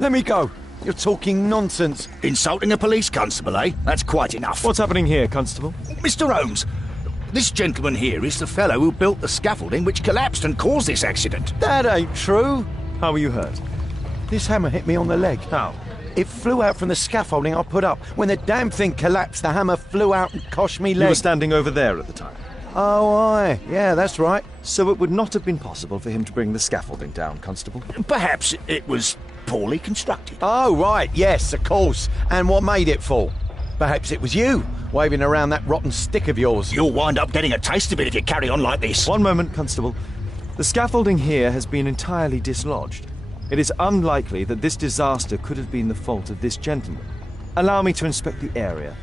Let me go. You're talking nonsense. Insulting a police constable, eh? That's quite enough. What's happening here, Constable? Mr. Holmes, this gentleman here is the fellow who built the scaffolding which collapsed and caused this accident. That ain't true. How were you hurt? This hammer hit me on the leg. How? It flew out from the scaffolding I put up. When the damn thing collapsed, the hammer flew out and coshed me leg. You were standing over there at the time. Oh, aye. Yeah, that's right. So it would not have been possible for him to bring the scaffolding down, Constable? Perhaps it was poorly constructed. Oh, right. Yes, of course. And what made it fall? Perhaps it was you, waving around that rotten stick of yours. You'll wind up getting a taste of it if you carry on like this. One moment, Constable. The scaffolding here has been entirely dislodged. It is unlikely that this disaster could have been the fault of this gentleman. Allow me to inspect the area,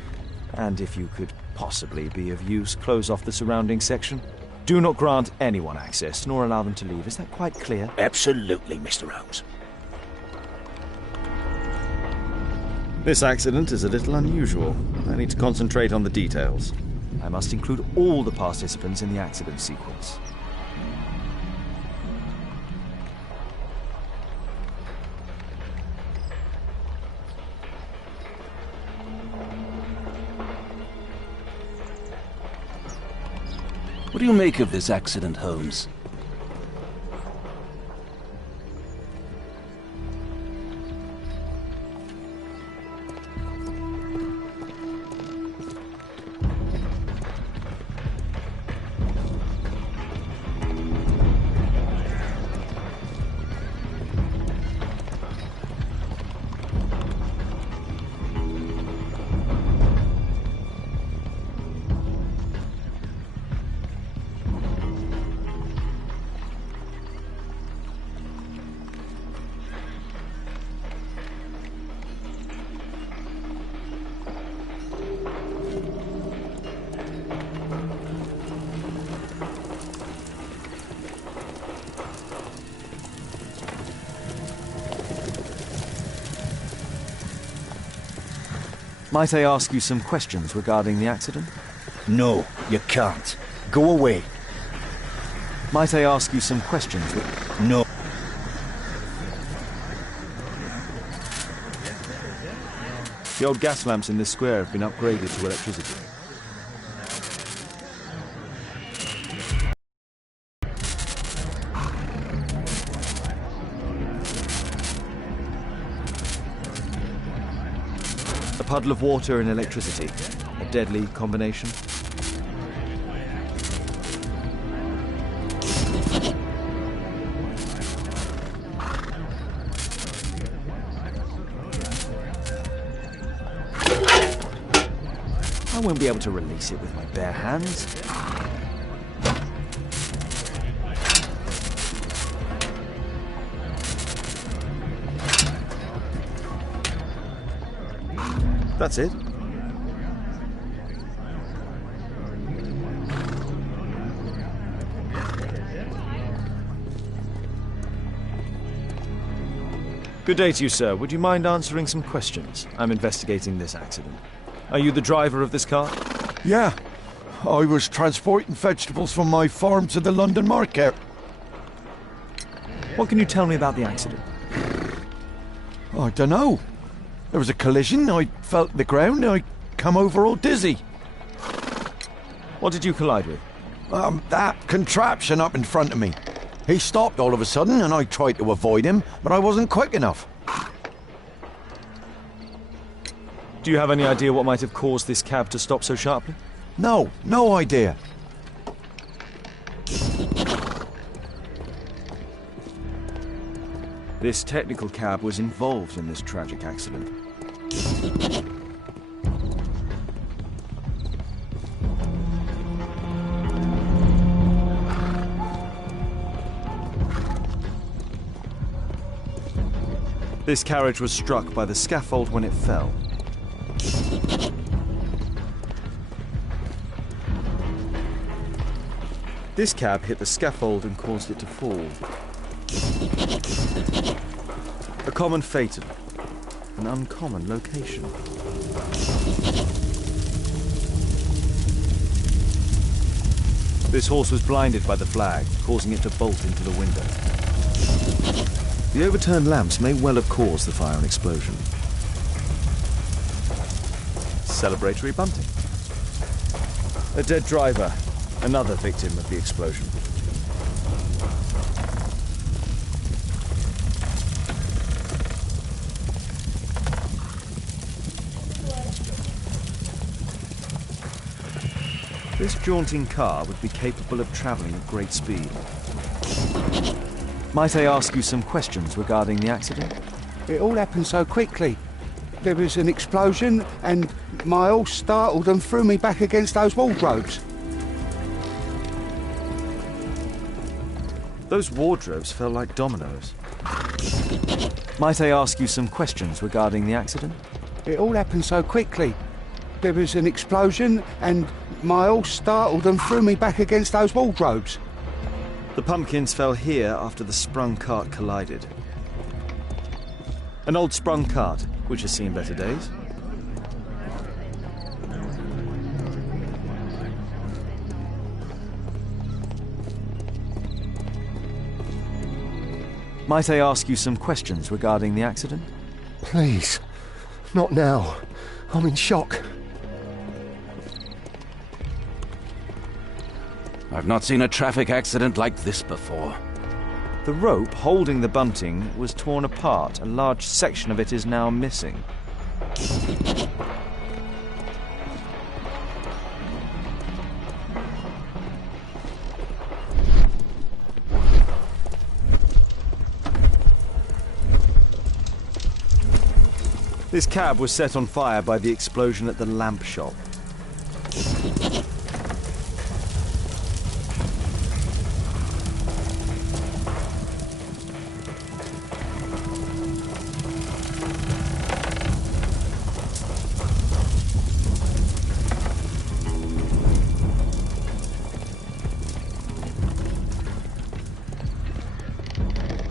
and if you could possibly be of use, close off the surrounding section. Do not grant anyone access, nor allow them to leave. Is that quite clear? Absolutely, Mr. Holmes. This accident is a little unusual. I need to concentrate on the details. I must include all the participants in the accident sequence. What do you make of this accident, Holmes? Might I ask you some questions regarding the accident? No, you can't. Go away. Might I ask you some questions? No. The old gas lamps in this square have been upgraded to electricity. A puddle of water and electricity. A deadly combination. I won't be able to release it with my bare hands. That's it. Good day to you, sir. Would you mind answering some questions? I'm investigating this accident. Are you the driver of this car? Yeah. I was transporting vegetables from my farm to the London market. What can you tell me about the accident? I don't know. There was a collision, I felt the ground, I come over all dizzy. What did you collide with? That contraption up in front of me. He stopped all of a sudden and I tried to avoid him, but I wasn't quick enough. Do you have any idea what might have caused this cab to stop so sharply? No idea. This technical cab was involved in this tragic accident. This carriage was struck by the scaffold when it fell. This cab hit the scaffold and caused it to fall. A common fatal, an uncommon location. This horse was blinded by the flag, causing it to bolt into the window. The overturned lamps may well have caused the fire and explosion. Celebratory bunting. A dead driver, another victim of the explosion. This jaunting car would be capable of travelling at great speed. Might I ask you some questions regarding the accident? It all happened so quickly. There was an explosion and my horse startled and threw me back against those wardrobes. Those wardrobes fell like dominoes. Might I ask you some questions regarding the accident? It all happened so quickly. There was an explosion and my horse startled and threw me back against those wardrobes. The pumpkins fell here after the sprung cart collided. An old sprung cart, which has seen better days. Might I ask you some questions regarding the accident? Please, not now. I'm in shock. I've not seen a traffic accident like this before. The rope holding the bunting was torn apart. A large section of it is now missing. This cab was set on fire by the explosion at the lamp shop.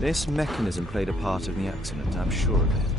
This mechanism played a part in the accident, I'm sure of it.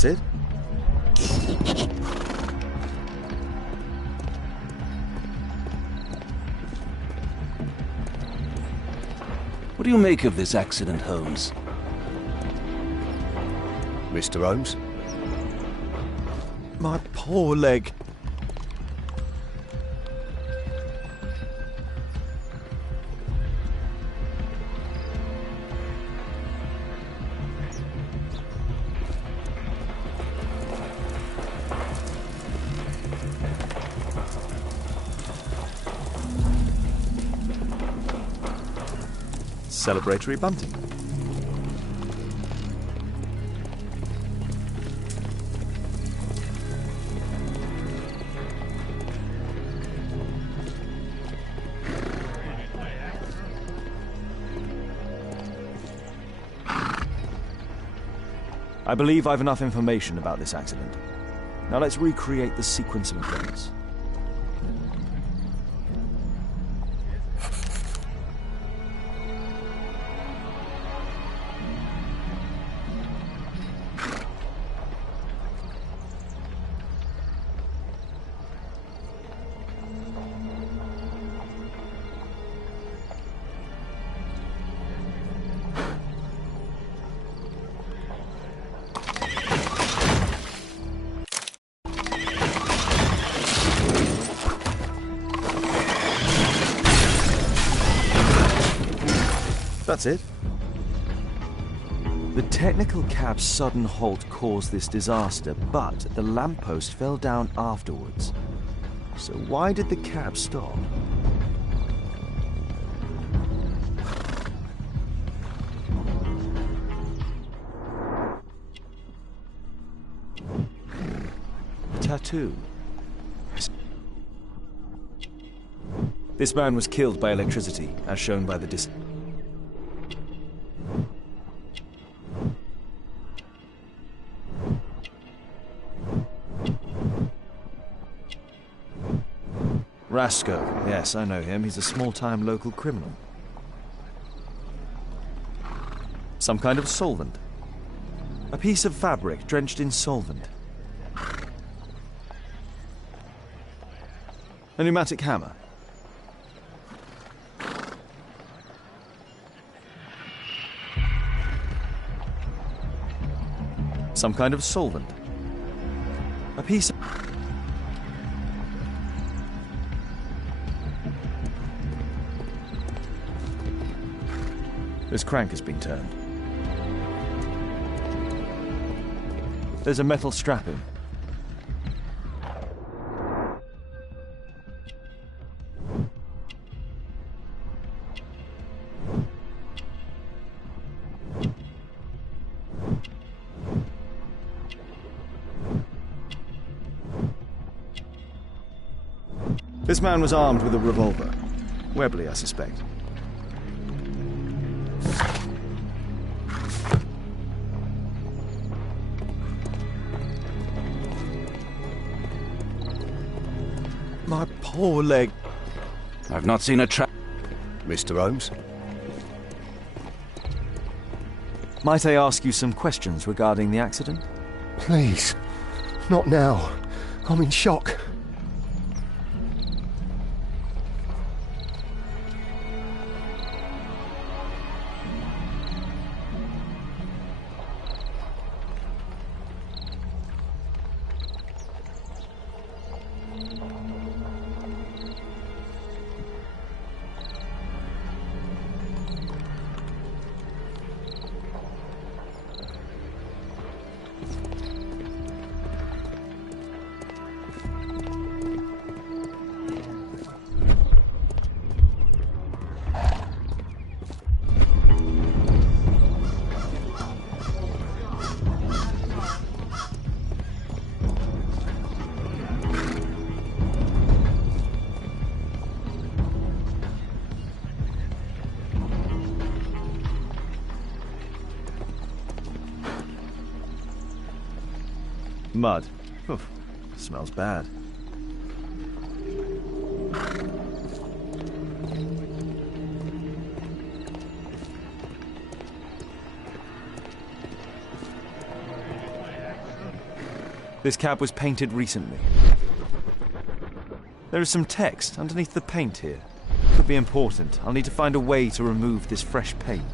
That's it? What do you make of this accident, Holmes? Mr. Holmes? My poor leg. Celebratory bunting. I believe I've enough information about this accident. Now let's recreate the sequence of events. That's it. The technical cab's sudden halt caused this disaster, but the lamppost fell down afterwards. So why did the cab stop? Tattoo. This man was killed by electricity, as shown by the Rasco. Yes, I know him. He's a small-time local criminal. Some kind of solvent. A piece of fabric drenched in solvent. A pneumatic hammer. Some kind of solvent. A piece of... This crank has been turned. There's a metal strapping. This man was armed with a revolver. Webley, I suspect. My poor leg. I've not seen a trap. Mr. Holmes? Might I ask you some questions regarding the accident? Please. Not now. I'm in shock. Mud. Oof, smells bad. This cab was painted recently. There is some text underneath the paint here. Could be important. I'll need to find a way to remove this fresh paint.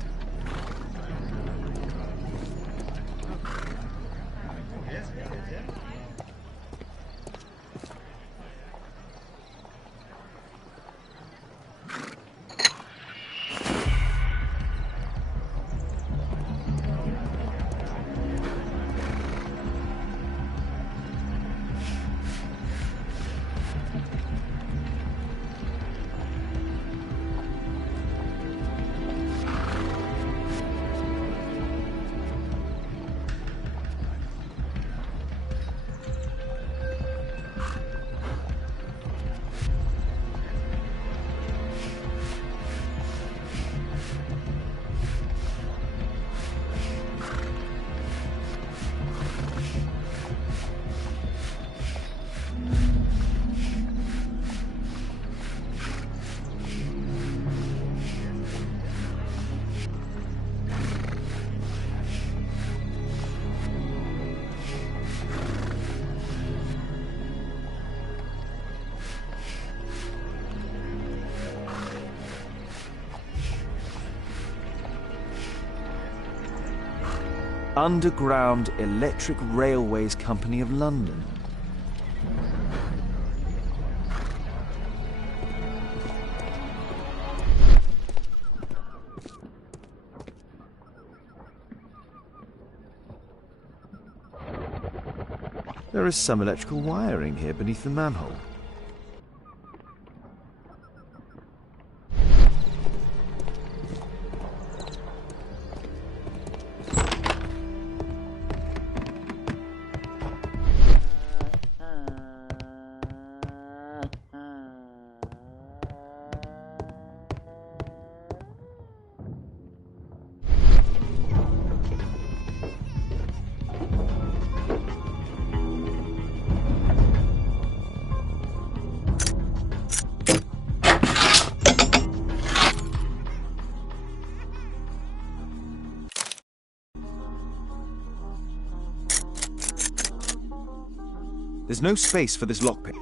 Underground Electric Railways Company of London. There is some electrical wiring here beneath the manhole. There's no space for this lockpick.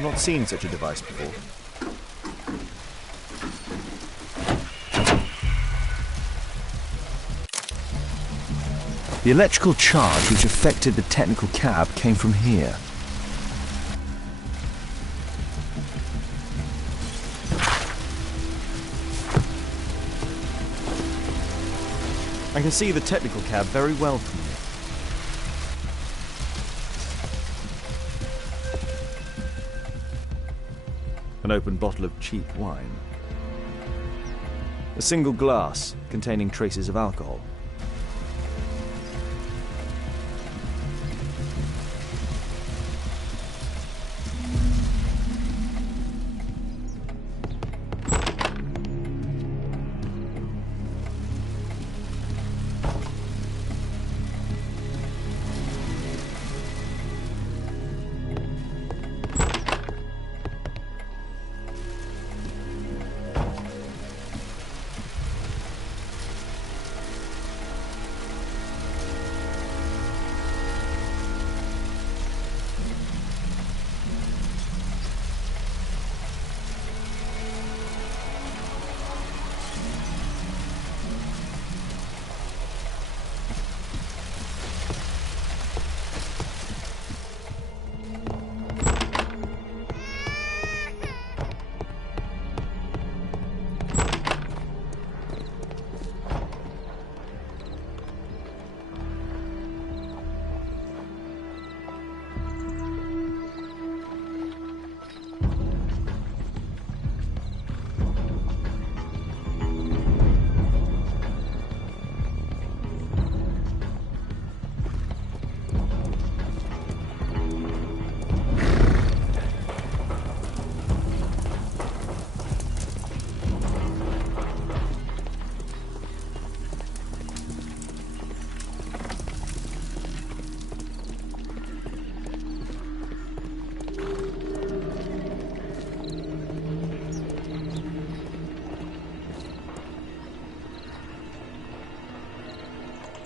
I've not seen such a device before. The electrical charge which affected the technical cab came from here. I can see the technical cab very well from here. An open bottle of cheap wine. A single glass containing traces of alcohol.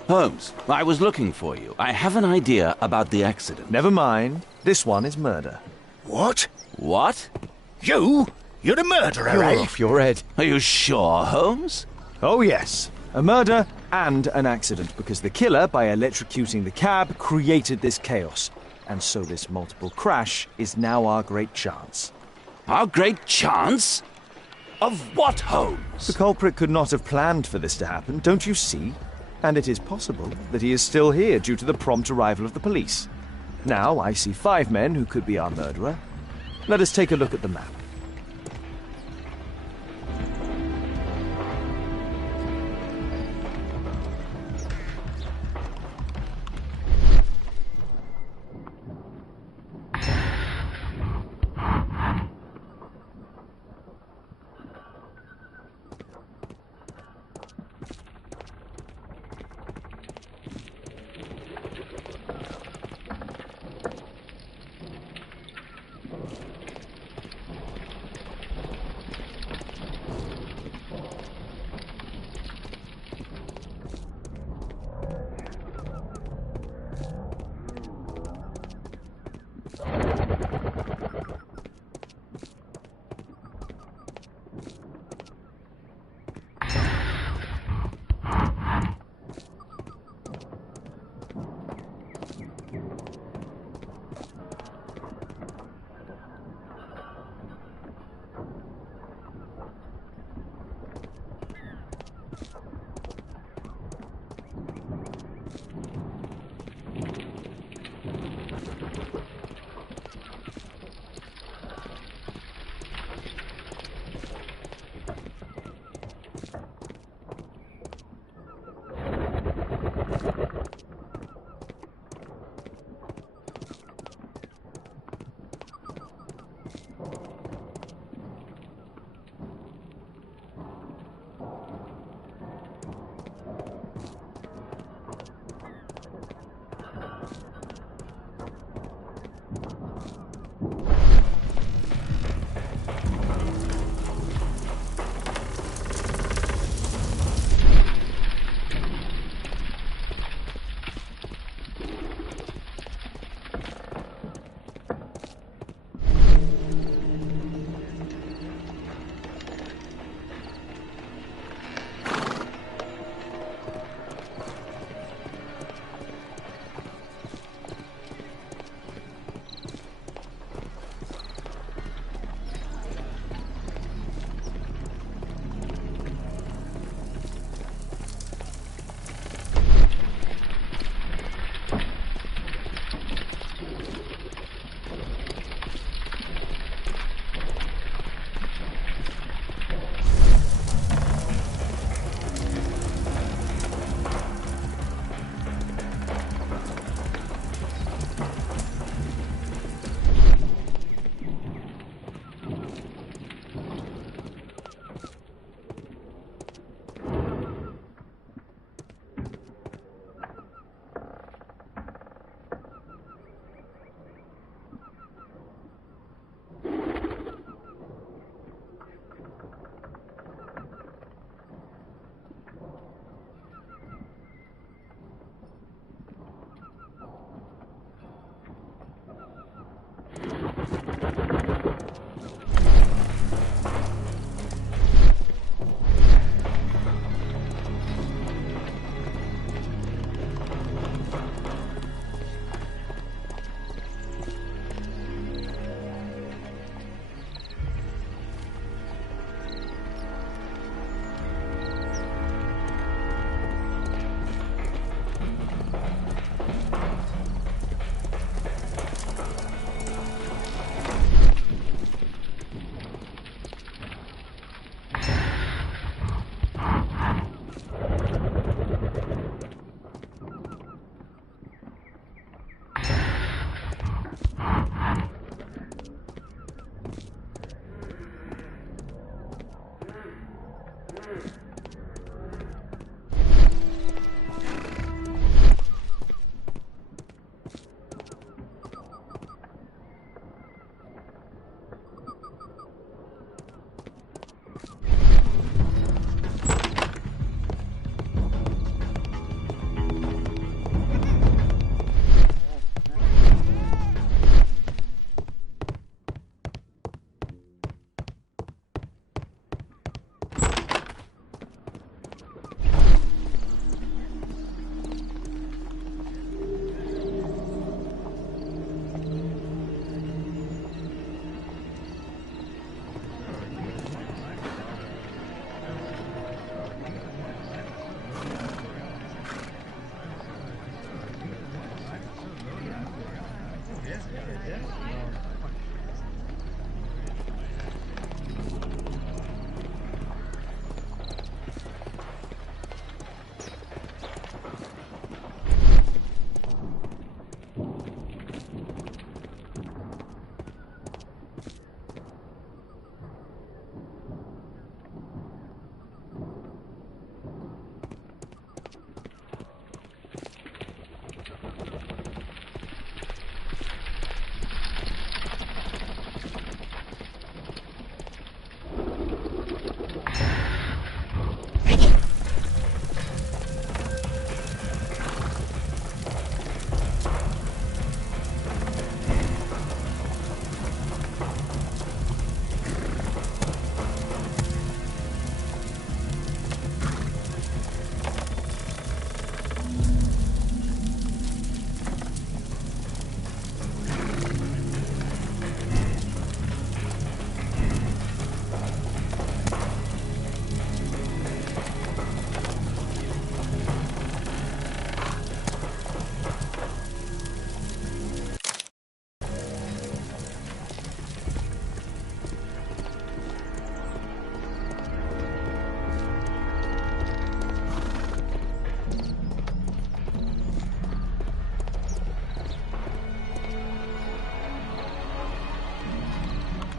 Holmes, I was looking for you. I have an idea about the accident. Never mind. This one is murder. What? What? You? You're the murderer, You're eh? off your head. Are you sure, Holmes? Oh, yes. A murder and an accident, because the killer, by electrocuting the cab, created this chaos. And so this multiple crash is now our great chance. Our great chance? Of what, Holmes? The culprit could not have planned for this to happen, don't you see? And it is possible that he is still here due to the prompt arrival of the police. Now I see 5 men who could be our murderer. Let us take a look at the map.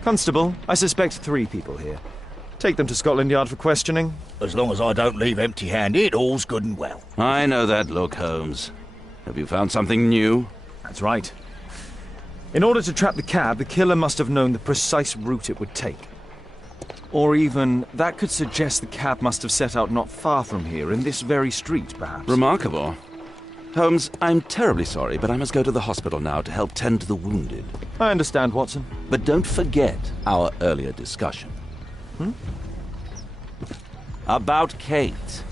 Constable, I suspect 3 people here. Take them to Scotland Yard for questioning. As long as I don't leave empty-handed, all's good and well. I know that look, Holmes. Have you found something new? That's right. In order to trap the cab, the killer must have known the precise route it would take. Or even, that could suggest the cab must have set out not far from here, in this very street, perhaps. Remarkable. Holmes, I'm terribly sorry, but I must go to the hospital now to help tend to the wounded. I understand, Watson. But don't forget our earlier discussion. About Kate.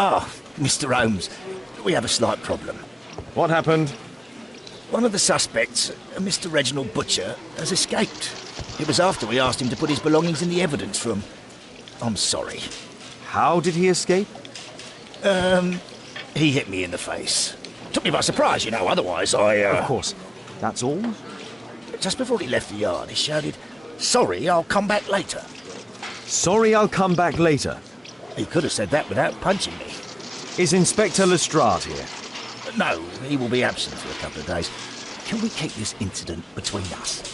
Ah, Mr. Holmes, we have a slight problem. What happened? One of the suspects, Mr. Reginald Butcher, has escaped. It was after we asked him to put his belongings in the evidence room. I'm sorry. How did he escape? He hit me in the face. Took me by surprise, you know, otherwise I, Of course. That's all? Just before he left the yard, he shouted, "Sorry, I'll come back later." Sorry, I'll come back later. He could have said that without punching me. Is Inspector Lestrade here? No, he will be absent for a couple of days. Can we keep this incident between us?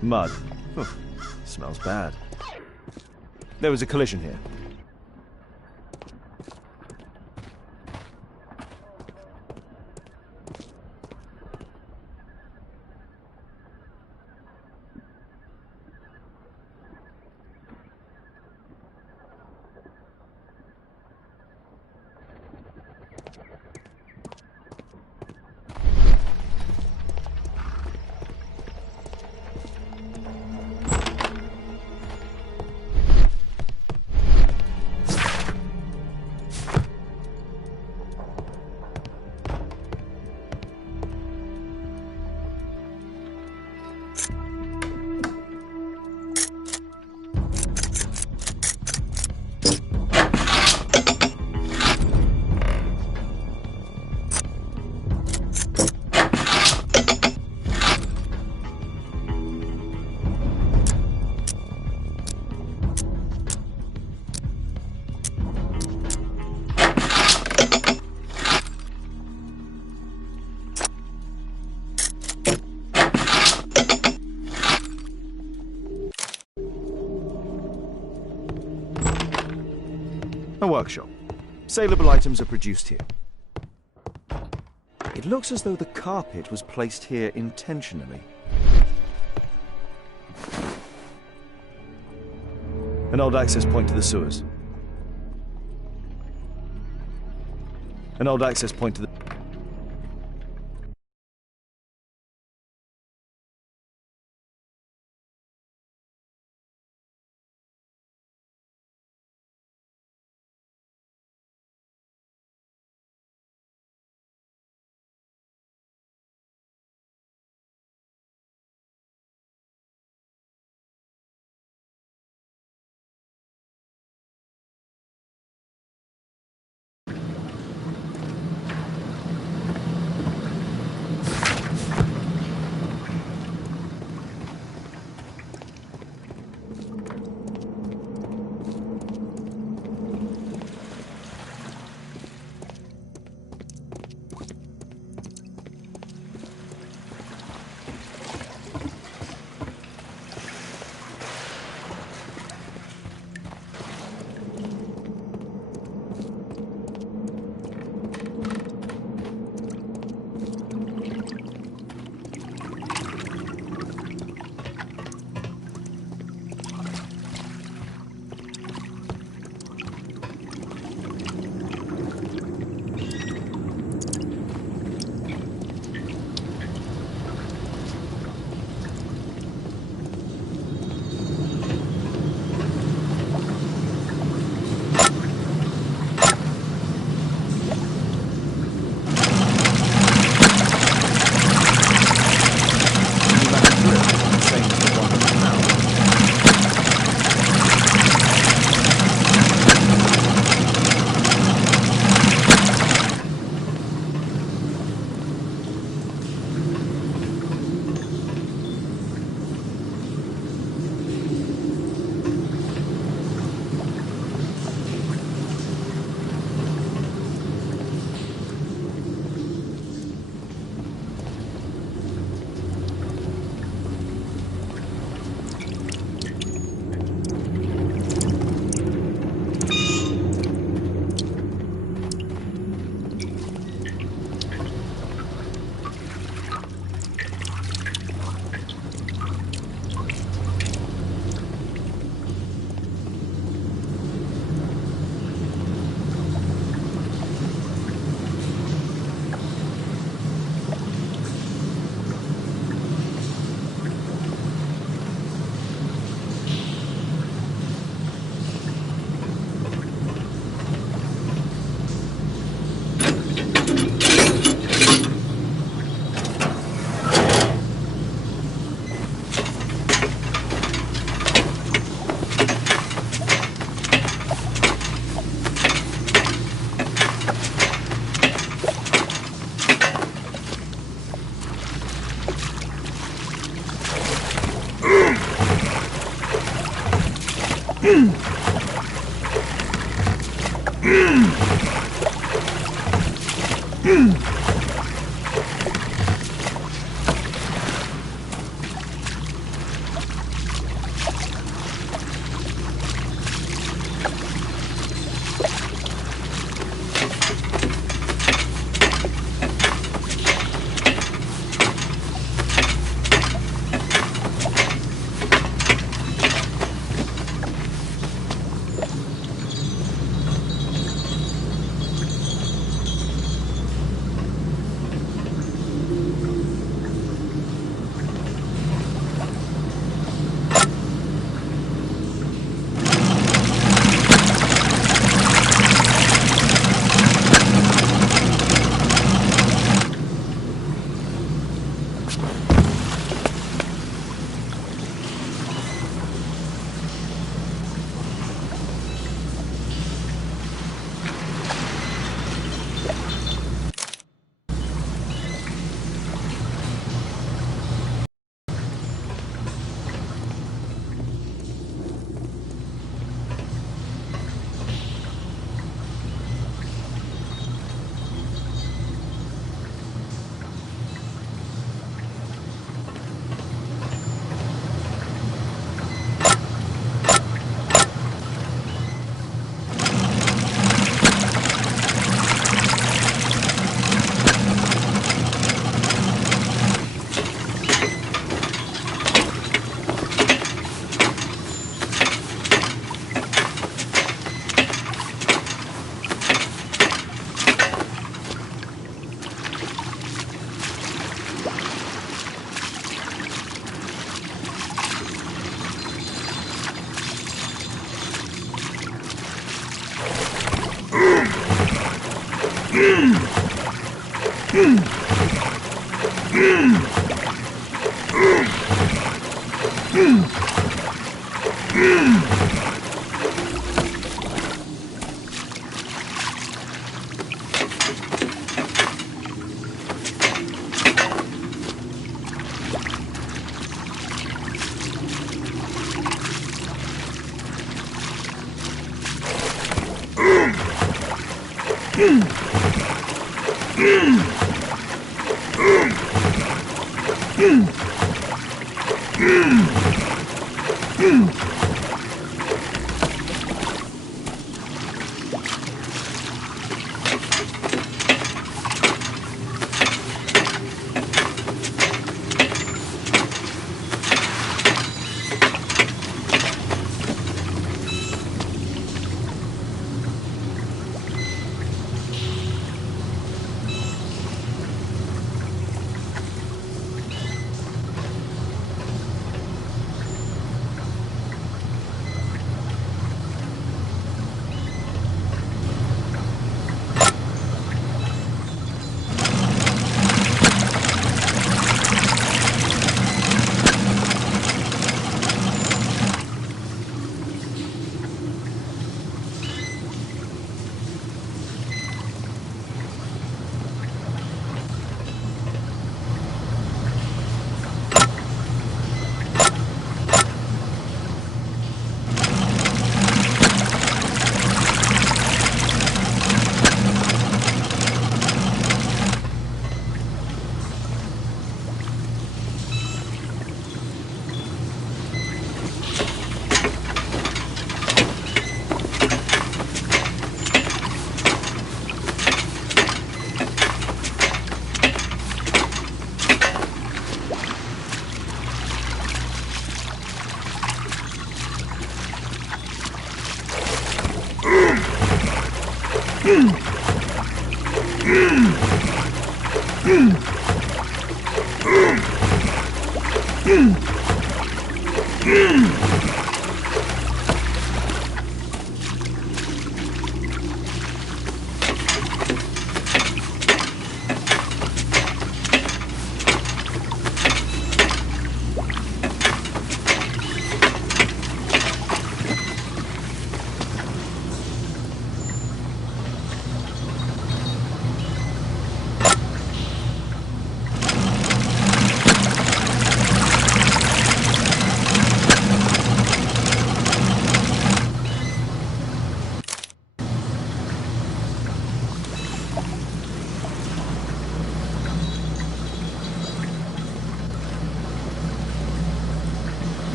Mud. Smells bad. There was a collision here. A workshop. Saleable items are produced here. It looks as though the carpet was placed here intentionally. An old access point to the sewers. An old access point to the...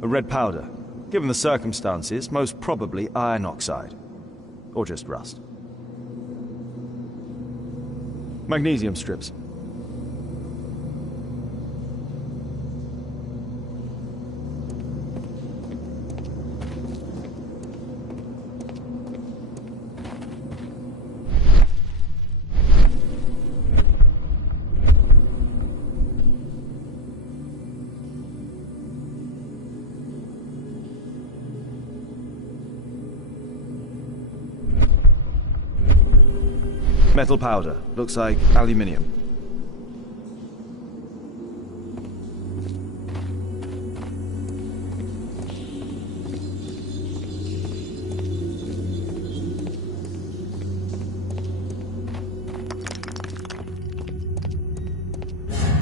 A red powder. Given the circumstances, most probably iron oxide. Or just rust. Magnesium strips. Metal powder. Looks like aluminium.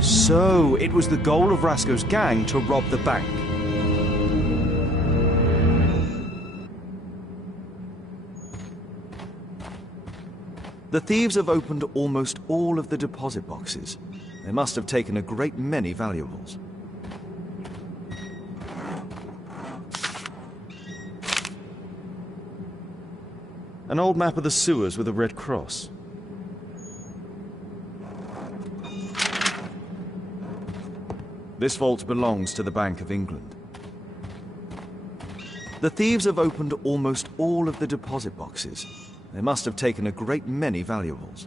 So, it was the goal of Rasco's gang to rob the bank. The thieves have opened almost all of the deposit boxes. They must have taken a great many valuables. An old map of the sewers with a red cross. This vault belongs to the Bank of England. The thieves have opened almost all of the deposit boxes. They must have taken a great many valuables.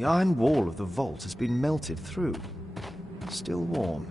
The iron wall of the vault has been melted through. Still warm.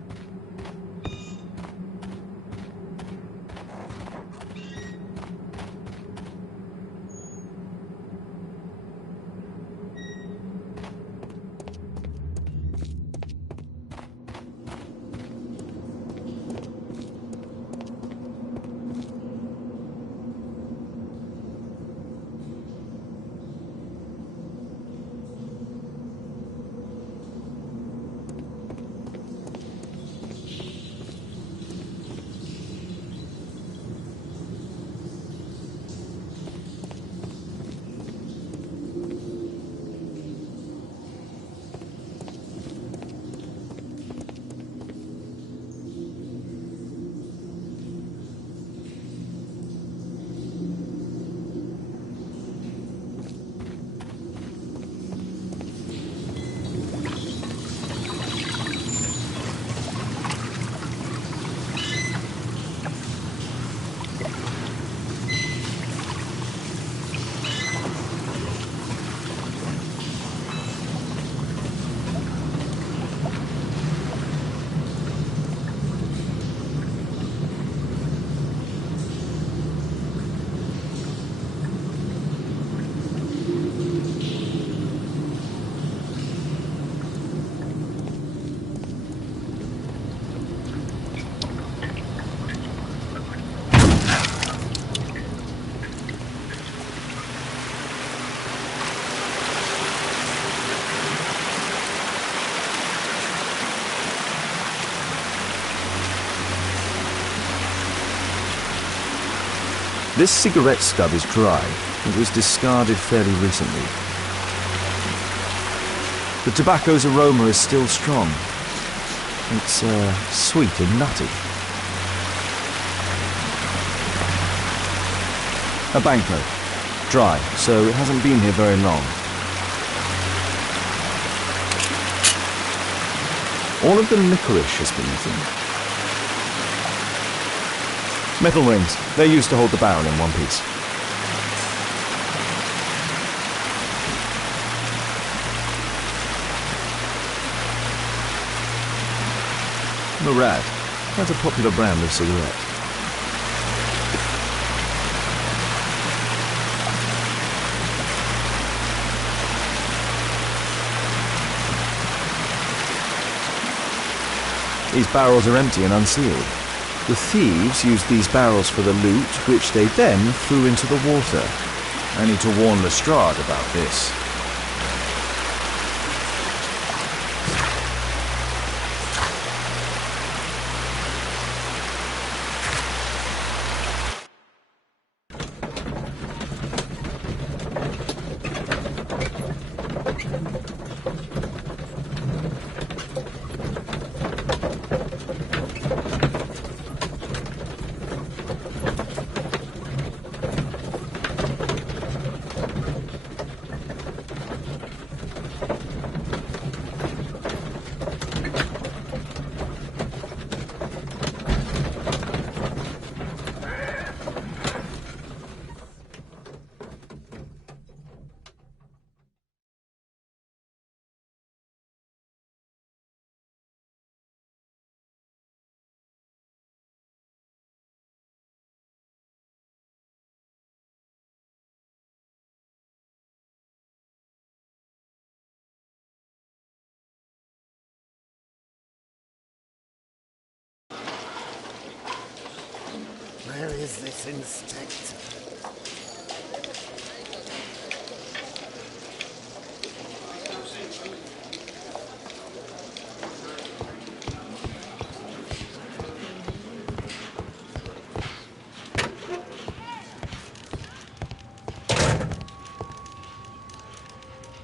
This cigarette stub is dry. It was discarded fairly recently. The tobacco's aroma is still strong. It's sweet and nutty. A banknote. Dry, so it hasn't been here very long. All of the licorice has been eaten. Metal rings. They're used to hold the barrel in one piece. Murad. That's a popular brand of cigarette. These barrels are empty and unsealed. The thieves used these barrels for the loot, which they then threw into the water. I need to warn Lestrade about this. Where is this inspector?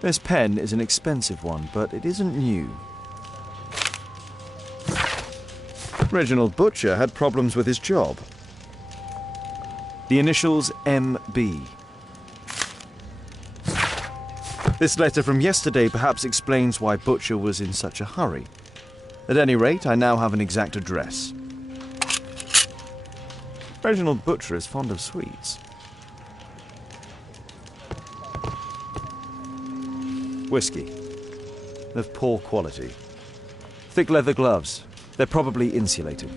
This pen is an expensive one, but it isn't new. Reginald Butcher had problems with his job. The initials MB. This letter from yesterday perhaps explains why Butcher was in such a hurry. At any rate, I now have an exact address. Reginald Butcher is fond of sweets. Whiskey. Of poor quality. Thick leather gloves. They're probably insulated.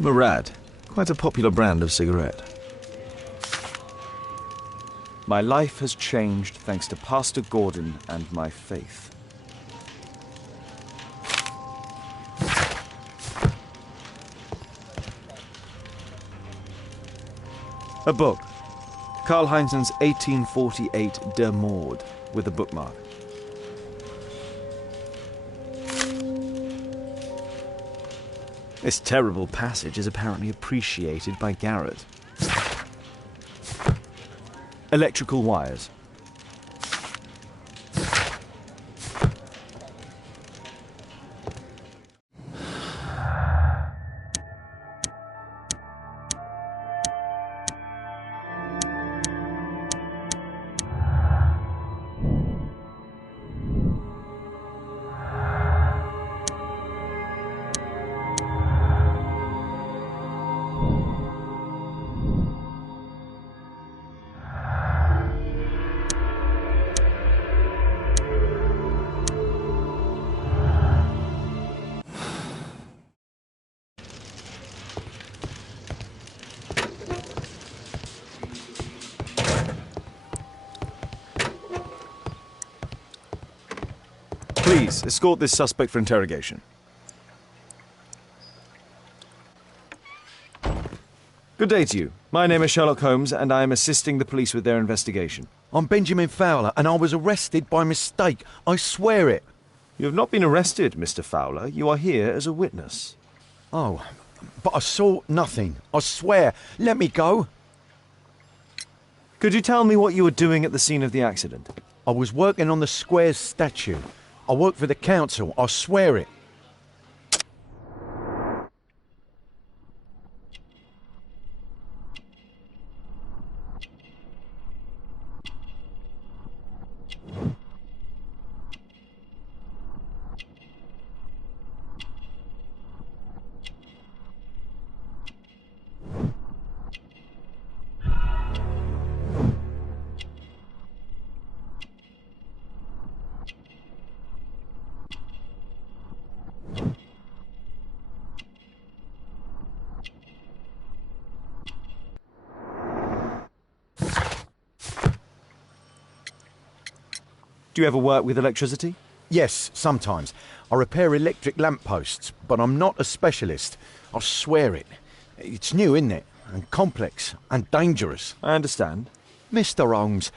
Murad. Quite a popular brand of cigarette. My life has changed thanks to Pastor Gordon and my faith. A book. Karl Heinzen's 1848 Der Mord, with a bookmark. This terrible passage is apparently appreciated by Garrett. Electrical wires. Please, escort this suspect for interrogation. Good day to you. My name is Sherlock Holmes, and I am assisting the police with their investigation. I'm Benjamin Fowler, and I was arrested by mistake. I swear it. You have not been arrested, Mr. Fowler. You are here as a witness. Oh, but I saw nothing. I swear. Let me go. Could you tell me what you were doing at the scene of the accident? I was working on the square's statue. I work for the council, I swear it. Do you ever work with electricity? Yes, sometimes. I repair electric lampposts, but I'm not a specialist. I swear it. It's new, isn't it? And complex and dangerous. I understand. Mr. Holmes,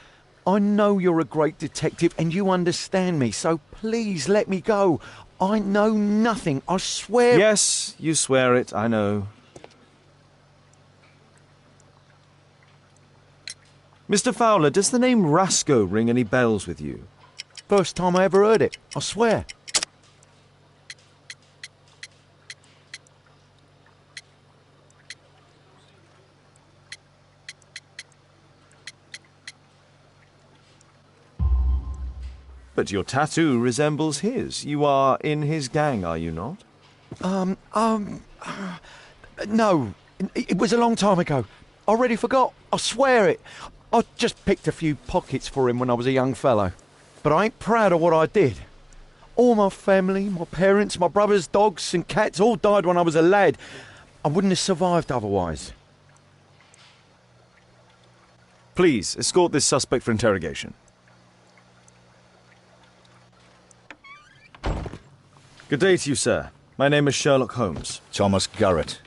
I know you're a great detective and you understand me, so please let me go. I know nothing, I swear. Yes, you swear it, I know. Mr. Fowler, does the name Rasco ring any bells with you? First time I ever heard it, I swear. But your tattoo resembles his. You are in his gang, are you not? No, it was a long time ago. I already forgot, I swear it. I just picked a few pockets for him when I was a young fellow. But I ain't proud of what I did. All my family, my parents, my brothers, dogs and cats all died when I was a lad. I wouldn't have survived otherwise. Please, escort this suspect for interrogation. Good day to you, sir. My name is Sherlock Holmes. Thomas Garrett.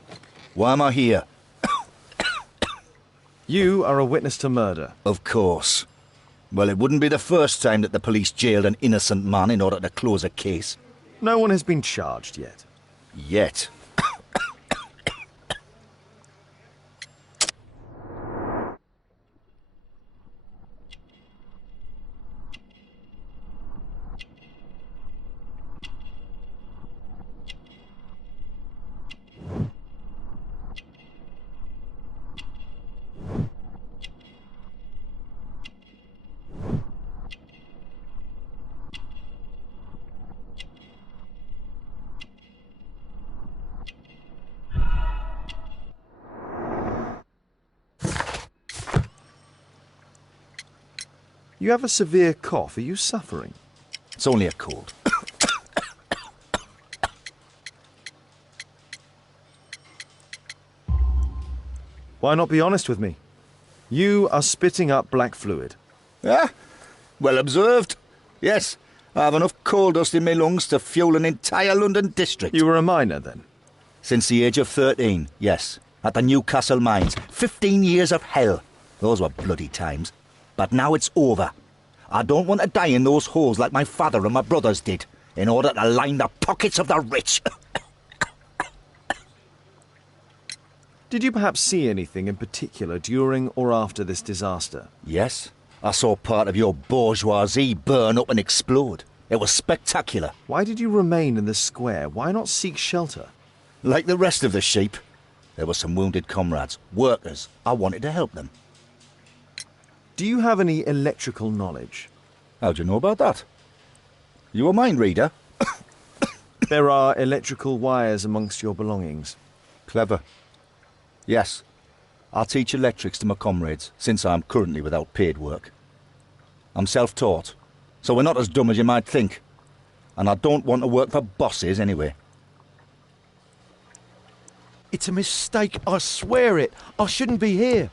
Why am I here? You are a witness to murder. Of course. Well, it wouldn't be the first time that the police jailed an innocent man in order to close a case. No one has been charged yet. Yet. You have a severe cough. Are you suffering? It's only a cold. Why not be honest with me? You are spitting up black fluid. Ah, well observed. Yes, I have enough coal dust in my lungs to fuel an entire London district. You were a miner, then? Since the age of 13, yes. At the Newcastle mines. 15 years of hell. Those were bloody times. But now it's over. I don't want to die in those holes like my father and my brothers did, in order to line the pockets of the rich. Did you perhaps see anything in particular during or after this disaster? Yes, I saw part of your bourgeoisie burn up and explode. It was spectacular. Why did you remain in the square? Why not seek shelter? Like the rest of the sheep, there were some wounded comrades, workers. I wanted to help them. Do you have any electrical knowledge? How'd you know about that? You a mind reader? There are electrical wires amongst your belongings. Clever. Yes, I'll teach electrics to my comrades, since I'm currently without paid work. I'm self-taught, so we're not as dumb as you might think. And I don't want to work for bosses anyway. It's a mistake, I swear it. I shouldn't be here.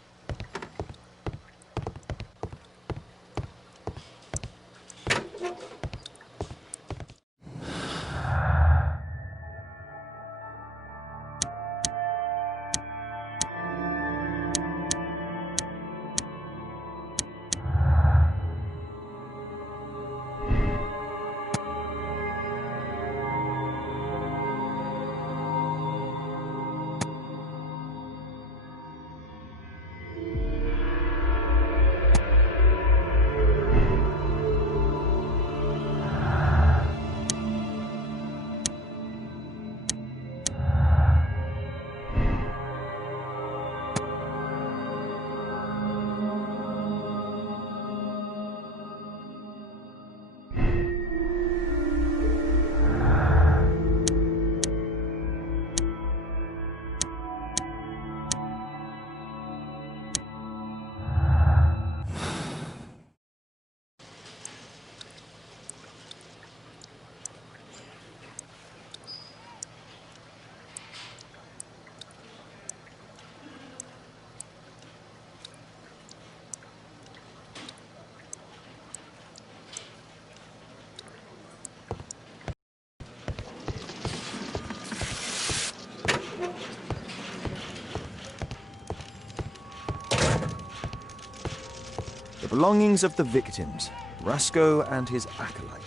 Belongings of the victims. Rasco and his acolyte.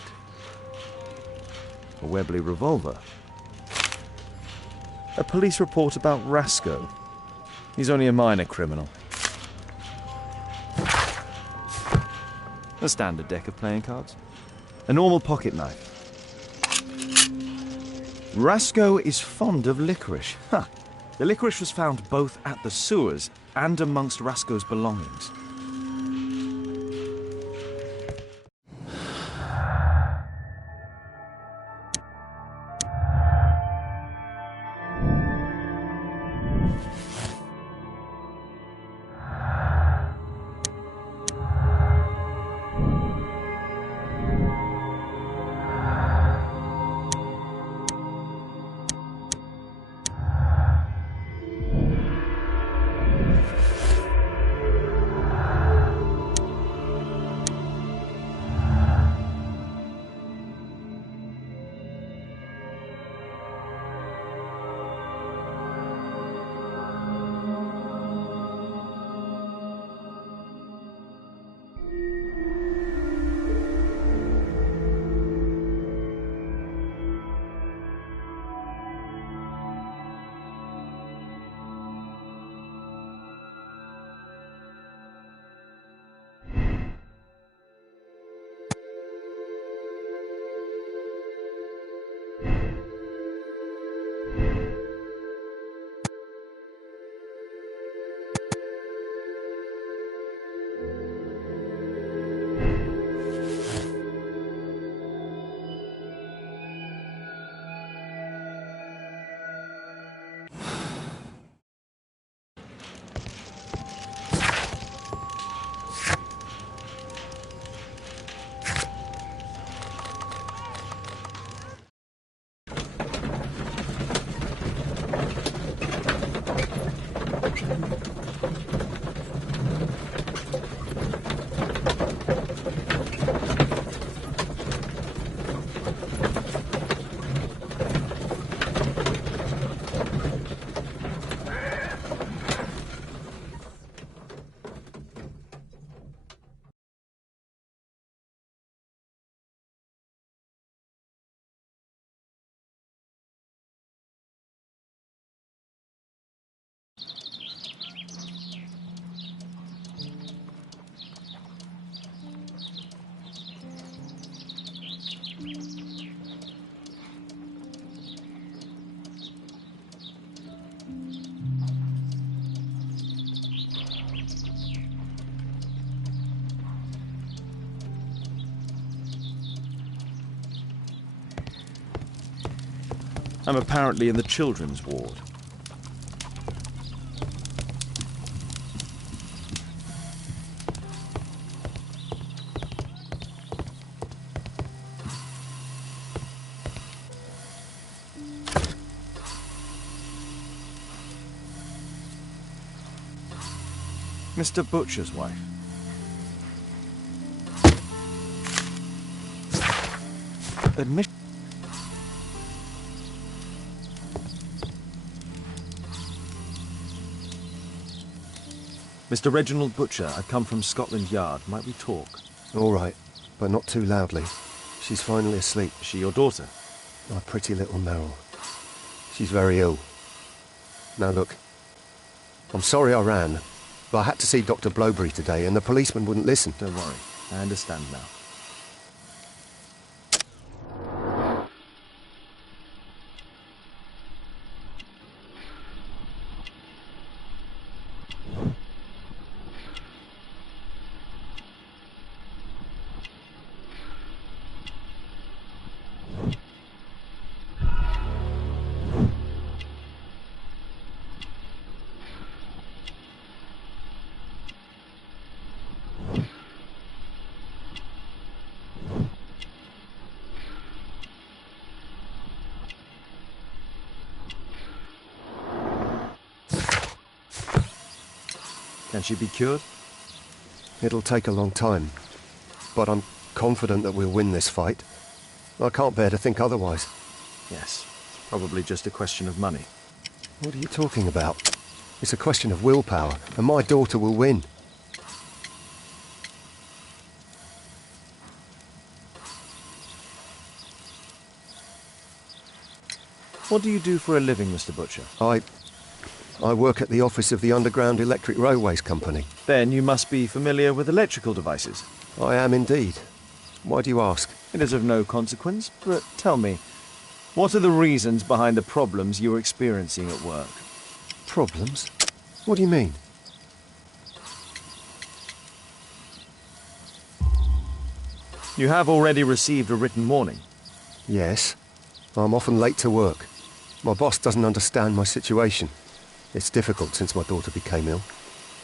A Webley revolver. A police report about Rasco. He's only a minor criminal. A standard deck of playing cards. A normal pocket knife. Rasco is fond of licorice. Huh. The licorice was found both at the sewers and amongst Rasco's belongings. I'm apparently in the children's ward. Mr. Butcher's wife. Admission. Mr. Reginald Butcher, I've come from Scotland Yard. Might we talk? All right, but not too loudly. She's finally asleep. Is she your daughter? My pretty little Meryl. She's very ill. Now look, I'm sorry I ran, but I had to see Dr. Blowbury today and the policeman wouldn't listen. Don't worry, I understand now. Can she be cured? It'll take a long time, but I'm confident that we'll win this fight. I can't bear to think otherwise. Yes, probably just a question of money. What are you talking about? It's a question of willpower, and my daughter will win. What do you do for a living, Mr. Butcher? I work at the office of the Underground Electric Railways Company. Then you must be familiar with electrical devices. I am indeed. Why do you ask? It is of no consequence, but tell me, what are the reasons behind the problems you're experiencing at work? Problems? What do you mean? You have already received a written warning. Yes. I'm often late to work. My boss doesn't understand my situation. It's difficult since my daughter became ill.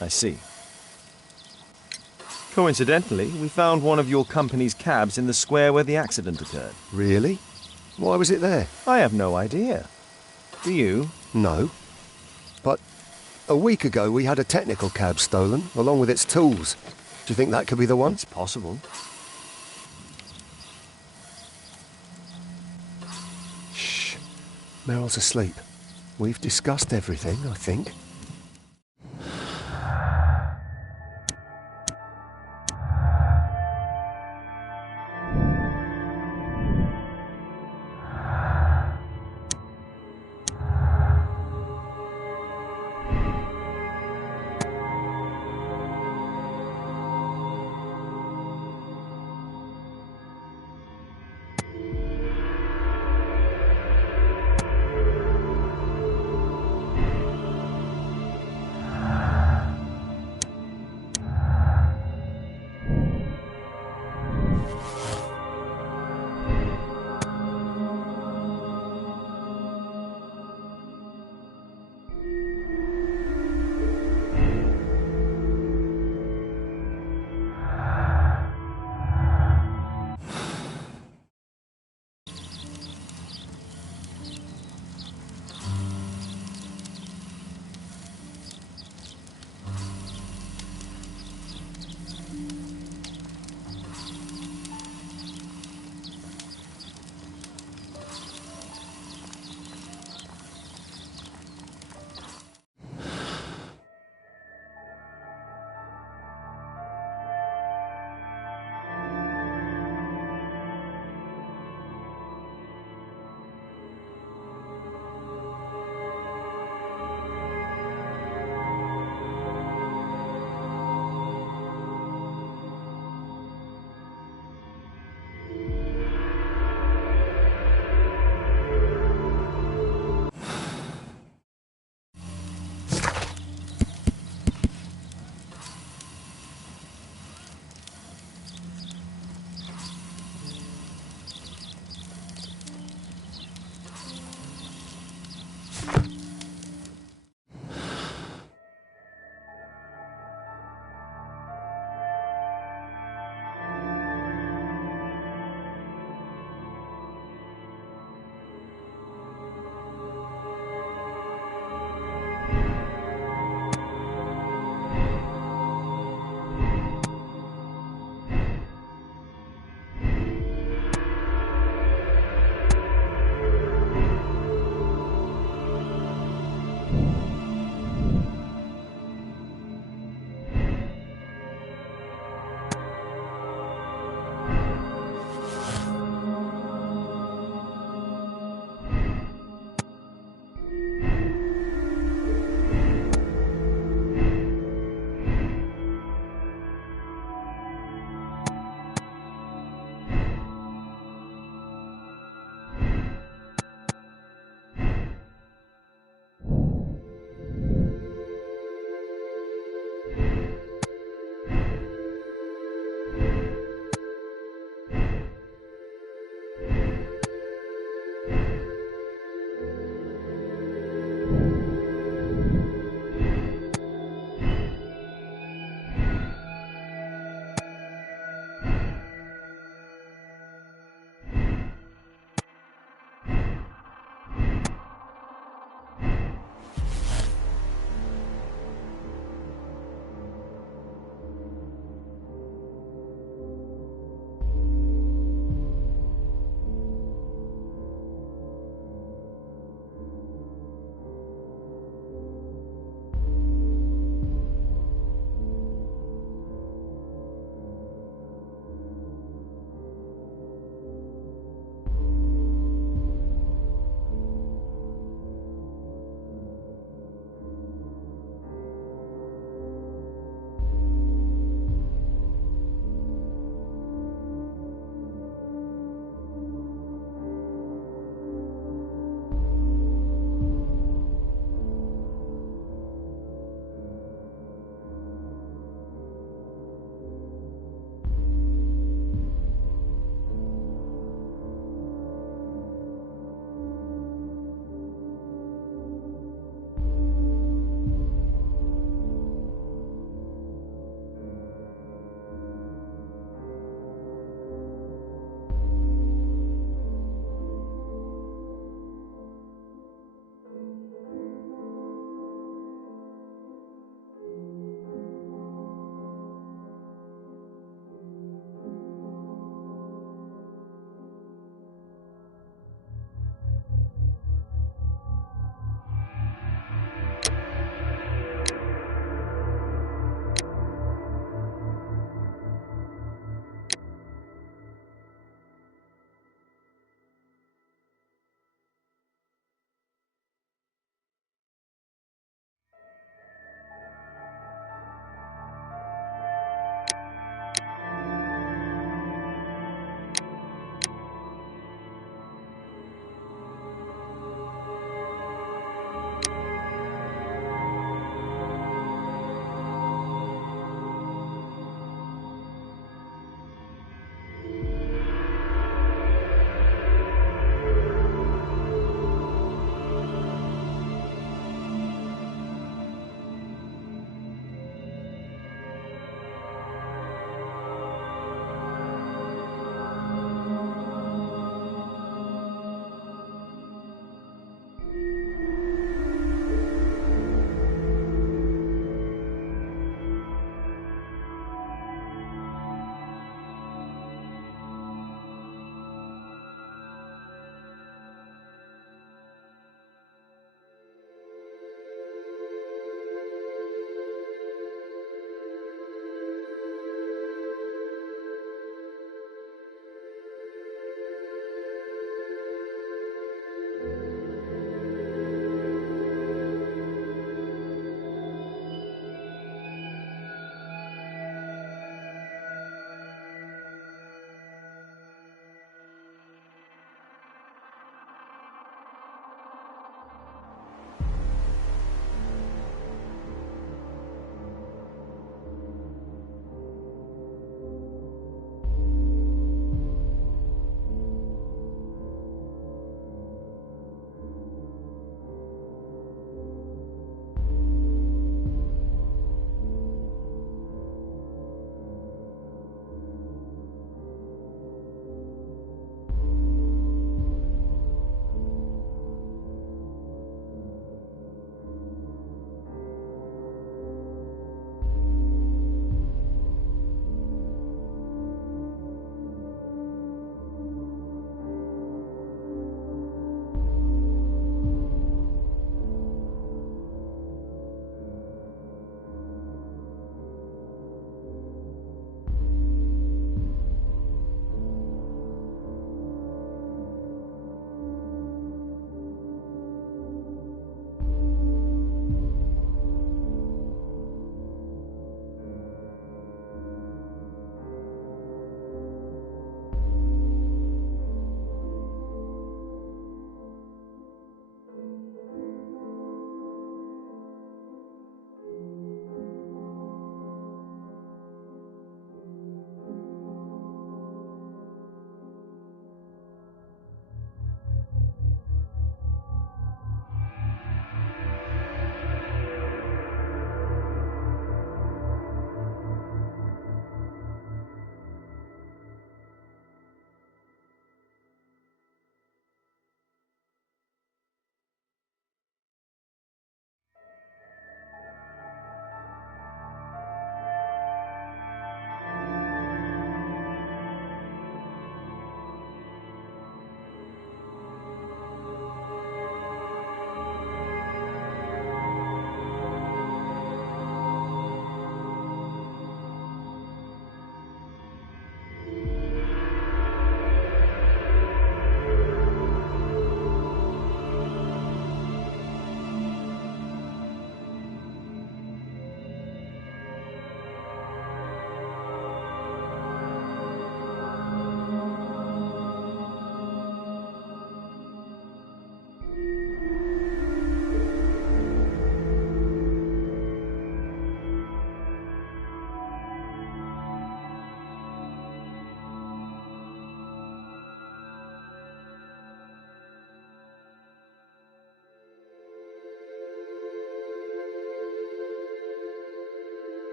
I see. Coincidentally, we found one of your company's cabs in the square where the accident occurred. Really? Why was it there? I have no idea. Do you? No. But a week ago we had a technical cab stolen, along with its tools. Do you think that could be the one? It's possible. Shh. Meryl's asleep. We've discussed everything, I think.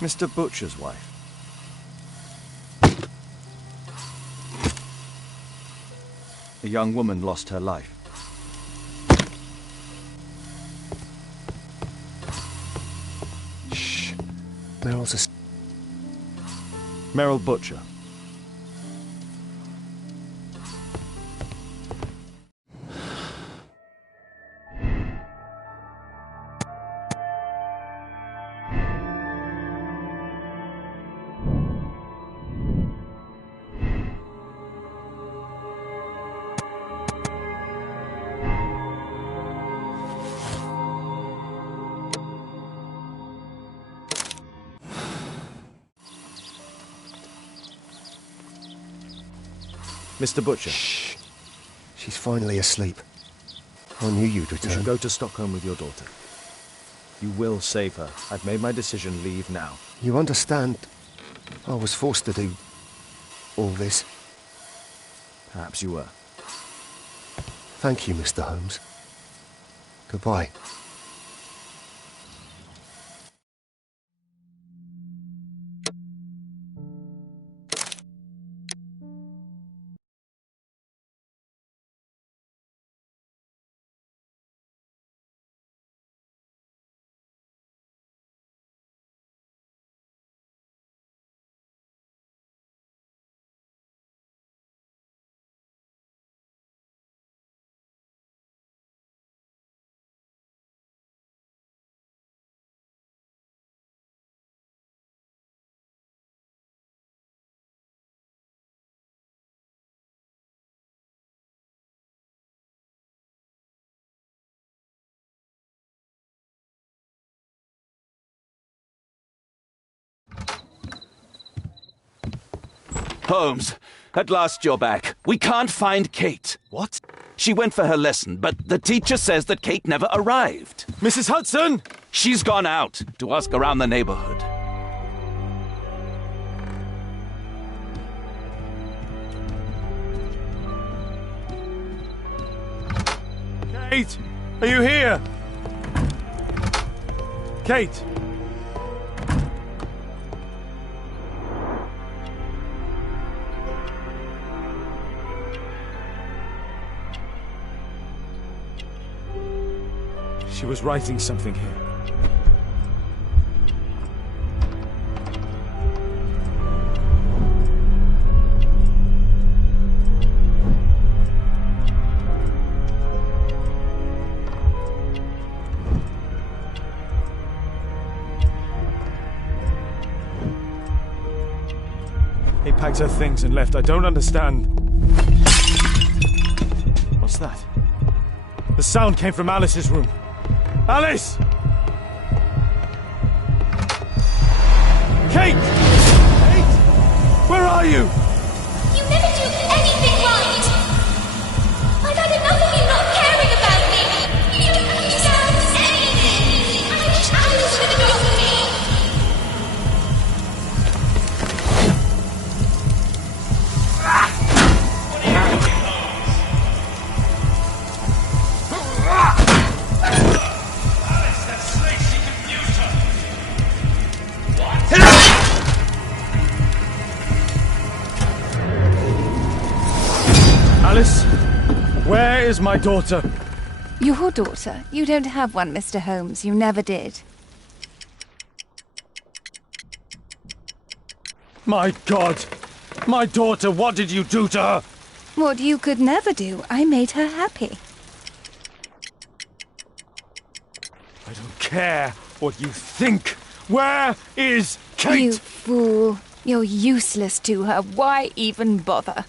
Mr. Butcher's wife. A young woman lost her life. Shh. Meryl's a... Meryl Butcher. Mr. Butcher. Shh. She's finally asleep. I knew you'd You return. should go to Stockholm with your daughter. You will save her. I've made my decision. Leave now. You understand, I was forced to do all this. Perhaps you were. Thank you, Mr. Holmes. Goodbye. Holmes, at last you're back. We can't find Kate. What? She went for her lesson, but the teacher says that Kate never arrived. Mrs. Hudson! She's gone out to ask around the neighborhood. Kate! Are you here? Kate! She was writing something here. He packed her things and left. I don't understand. What's that? The sound came from Alice's room. Alice! Kate! Kate! Where are you? You never do anything right! I've had enough of you not caring about me! You don't understand anything! I wish Alice would have got me! Alice? Where is my daughter? Your daughter? You don't have one, Mr. Holmes. You never did. My God! My daughter, what did you do to her? What you could never do. I made her happy. I don't care what you think. Where is Kate? You fool. You're useless to her. Why even bother?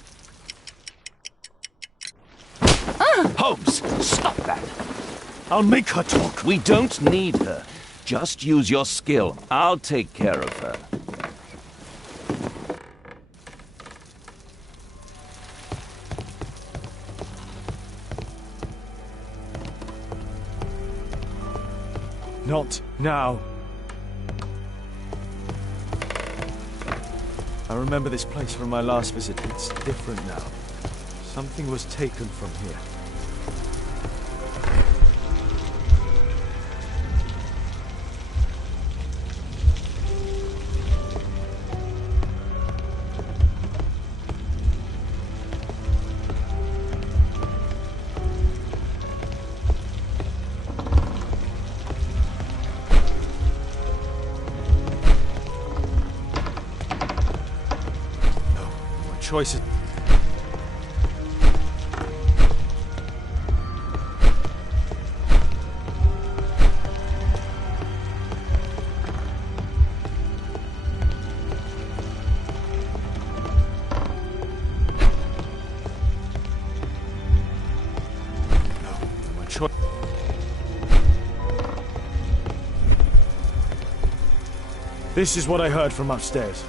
Holmes, stop that! I'll make her talk. We don't need her. Just use your skill. I'll take care of her. Not now. I remember this place from my last visit. It's different now. Something was taken from here. choices. This is what I heard from upstairs.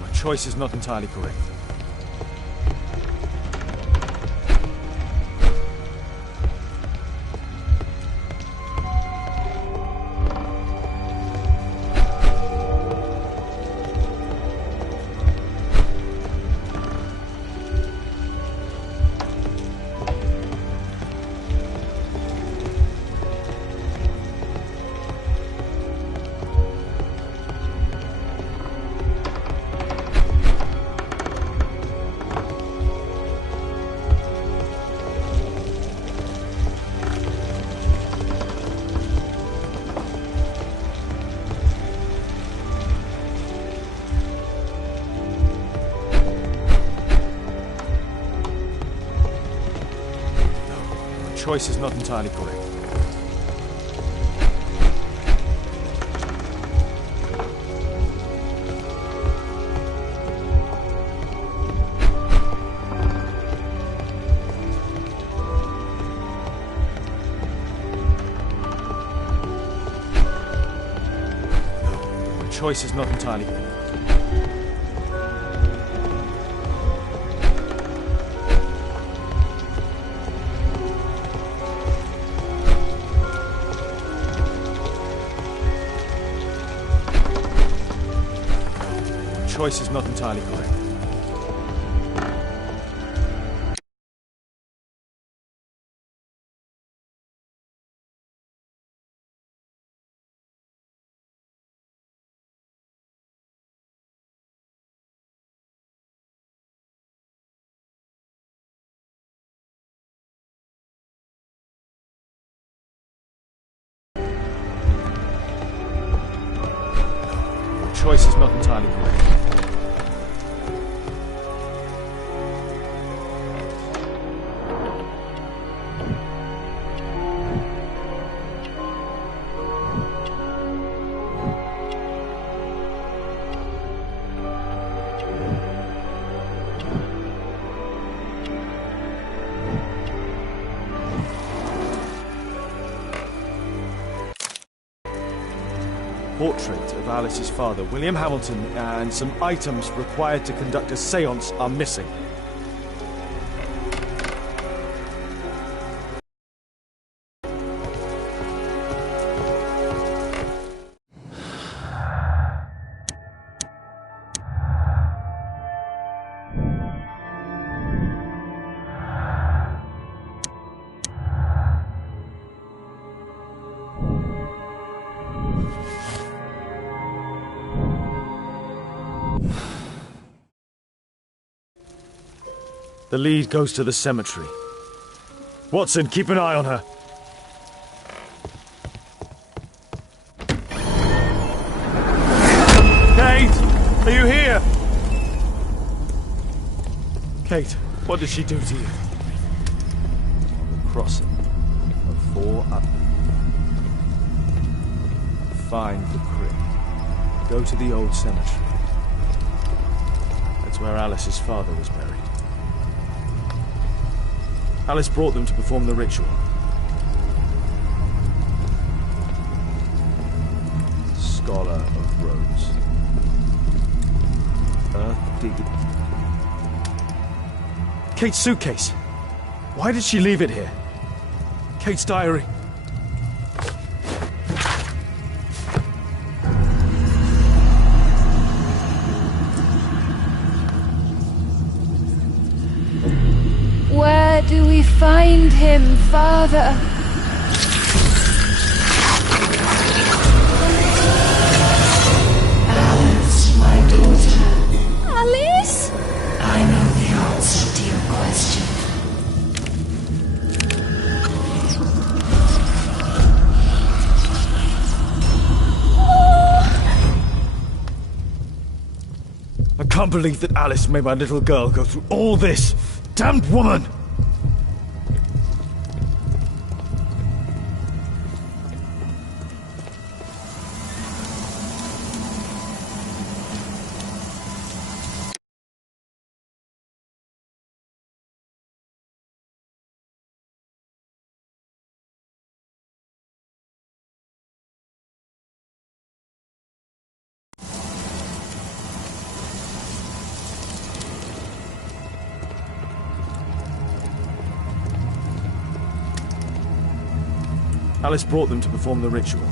My choice is not entirely correct. Choice is not entirely correct. My choice is not entirely correct. Choice is not entirely correct. Choice is not entirely correct. Portrait of Alice's father, William Hamilton, and some items required to conduct a séance are missing. The lead goes to the cemetery. Watson, keep an eye on her. Kate! Are you here? Kate, what did she do to you? Crossing of 4 up. Find the crypt. Go to the old cemetery. That's where Alice's father was buried. Alice brought them to perform the ritual. Scholar of Rhodes. Earth digging. Kate's suitcase. Why did she leave it here? Kate's diary. Where do we find him, Father? can't believe that Alice made my little girl go through all this. Damned woman! Alice brought them to perform the ritual.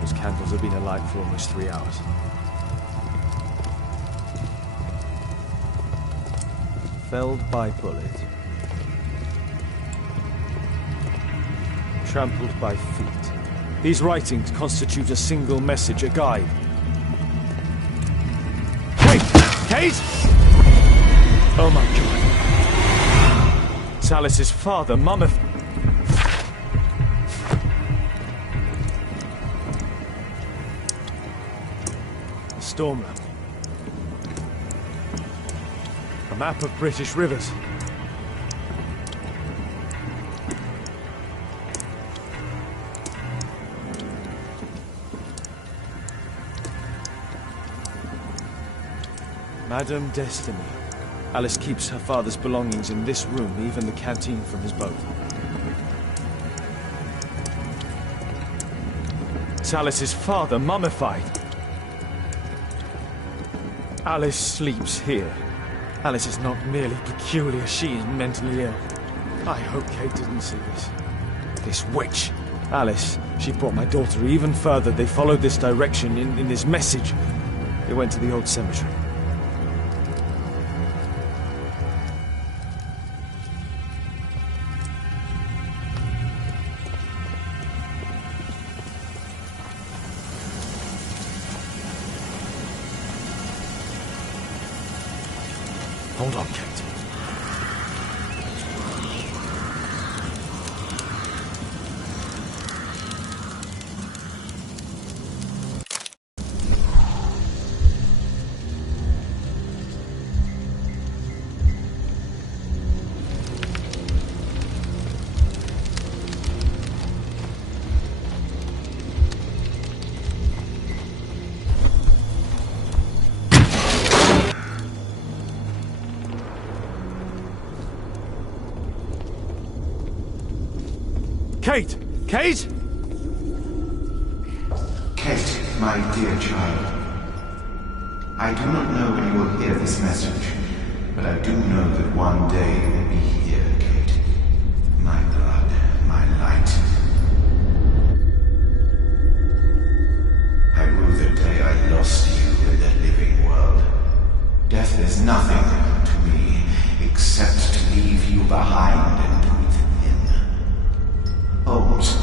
Those candles have been alight for almost 3 hours. Felled by bullet. Trampled by feet. These writings constitute a single message, a guide. Kate! Kate! Oh my God. It's Alice's father, mummified. A storm map. A map of British rivers. Madame Destiny. Alice keeps her father's belongings in this room, even the canteen from his boat. It's Alice's father, mummified. Alice sleeps here. Alice is not merely peculiar, she is mentally ill. I hope Kate didn't see this. This witch. Alice, she brought my daughter even further. They followed this direction in this message. They went to the old cemetery. Hold on, Kate. Kate! Kate! Kate, my dear child. I do not know when you will hear this message, but I do know that one day you will be here, Kate. My blood, my light. I rue the day I lost you in the living world. Death is nothing to me, except to leave you behind and breathe in. Holmes.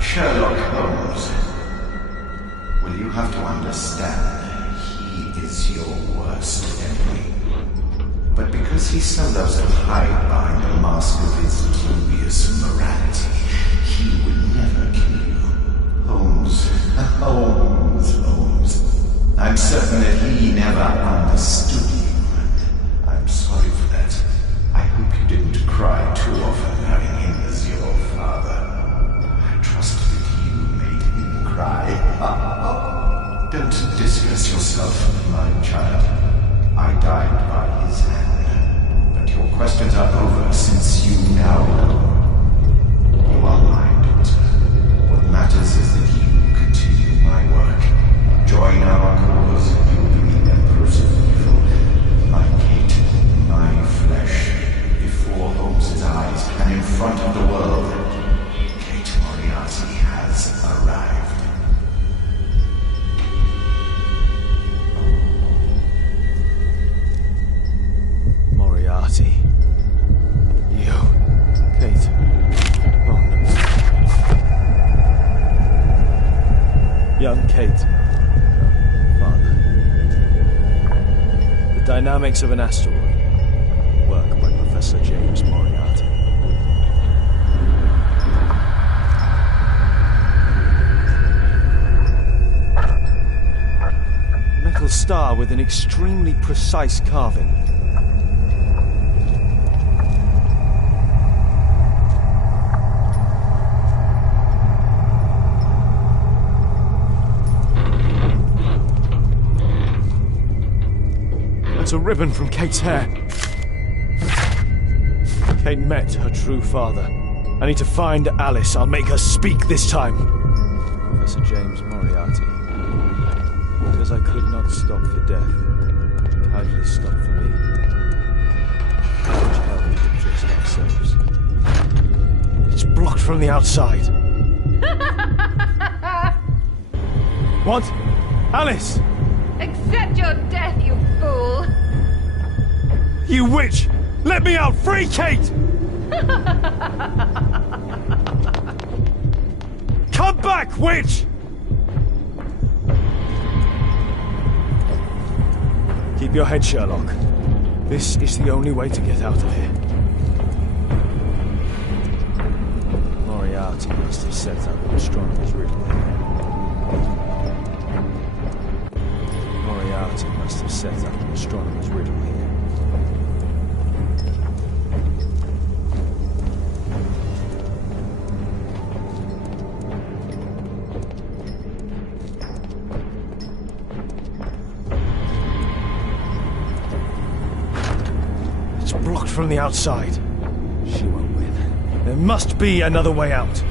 Sherlock Holmes. Well, you have to understand, he is your worst enemy. But because he so loves to hide behind a mask of his dubious morality, he would never kill you. Holmes. Holmes. I'm certain that he never understood you, and I'm sorry for that. I hope you didn't cry too often having him as your father. I trust that you made him cry. Don't distress yourself, my child. I died by his hand. But your questions are over since you now know. You are my daughter. What matters is that you continue my work. Join our cause, and you will be the Empress of Evil. My Kate, my flesh, before Holmes's eyes and in front of the world. Kate Moriarty has arrived. Moriarty. You. Kate. Oh no. Young Kate. Father. The Dynamics of an Asteroid. Work by Professor James Moriarty. star with an extremely precise carving. That's a ribbon from Kate's hair. Kate met her true father. I need to find Alice. I'll make her speak this time. Professor James Moriarty. Because I could not stop for death, kindly stop for me. Which hell we could just ourselves. It's blocked from the outside. What? Alice! Accept your death, you fool! You witch! Let me out! Free Kate! Come back, witch! Keep your head, Sherlock. This is the only way to get out of here. Moriarty must have set up an astronomer's riddle here. Moriarty must have set up an astronomer's riddle here. Blocked from the outside. She won't win. There must be another way out.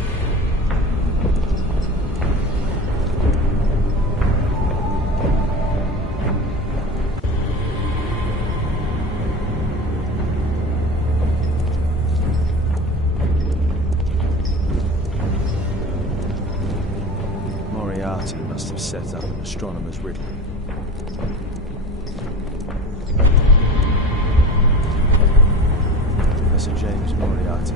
Moriarty must have set up an astronomer's riddle. Professor James Moriarty.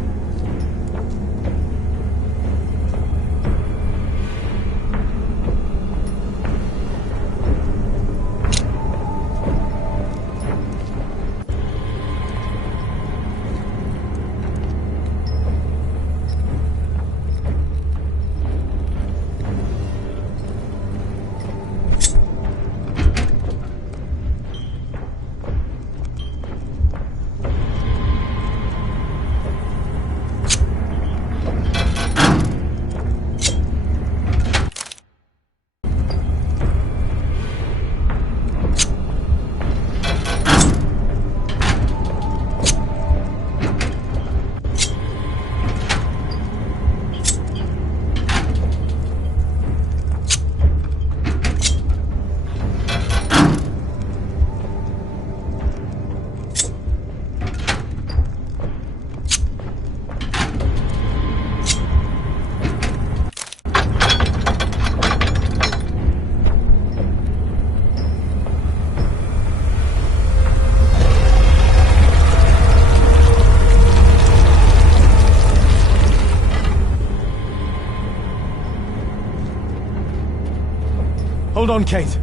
Hold on, Kate.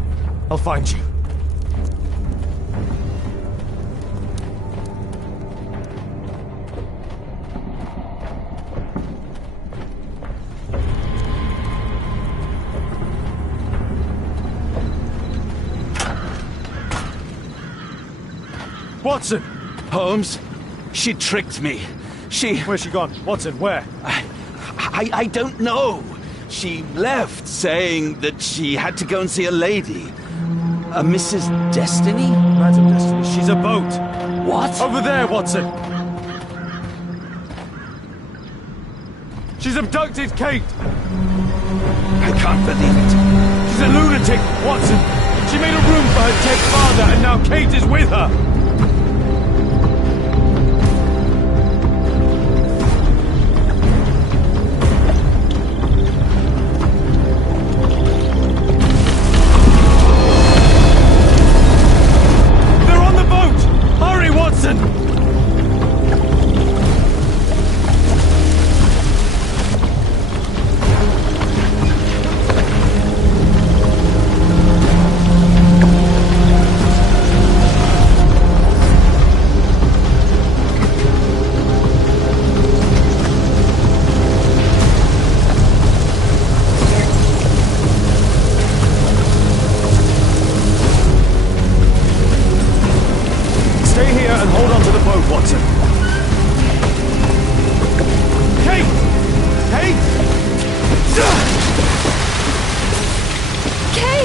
I'll find you. Watson! Holmes, she tricked me. Where's she gone? Watson, where? I don't know. She left, saying that she had to go and see a lady. A Mrs. Destiny? Madam Destiny, she's a boat. What? Over there, Watson! She's abducted Kate! I can't believe it. She's a lunatic, Watson! She made a room for her dead father, and now Kate is with her!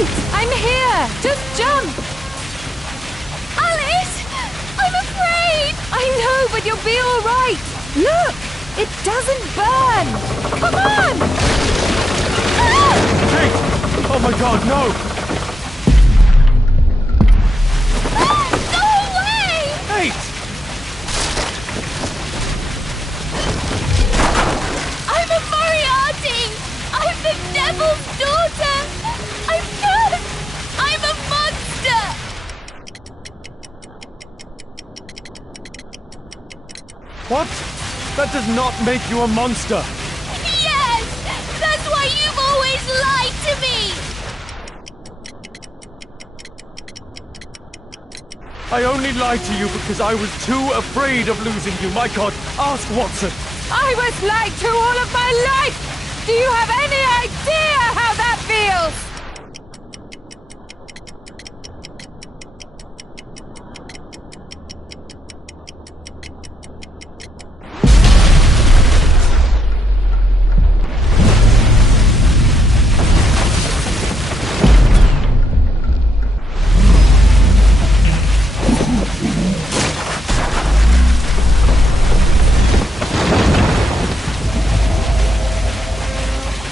Kate, I'm here! Just jump! Alice! I'm afraid! I know, but you'll be all right! Look! It doesn't burn! Come on! Kate! Oh my god, no! Go away! Kate! I'm a Moriarty! I'm the Devil's Daughter! I'm cursed! I'm a monster! What? That does not make you a monster! Yes! That's why you've always lied to me! I only lied to you because I was too afraid of losing you. My god, ask Watson! I was lied to all of my life! Do you have any idea how that feels?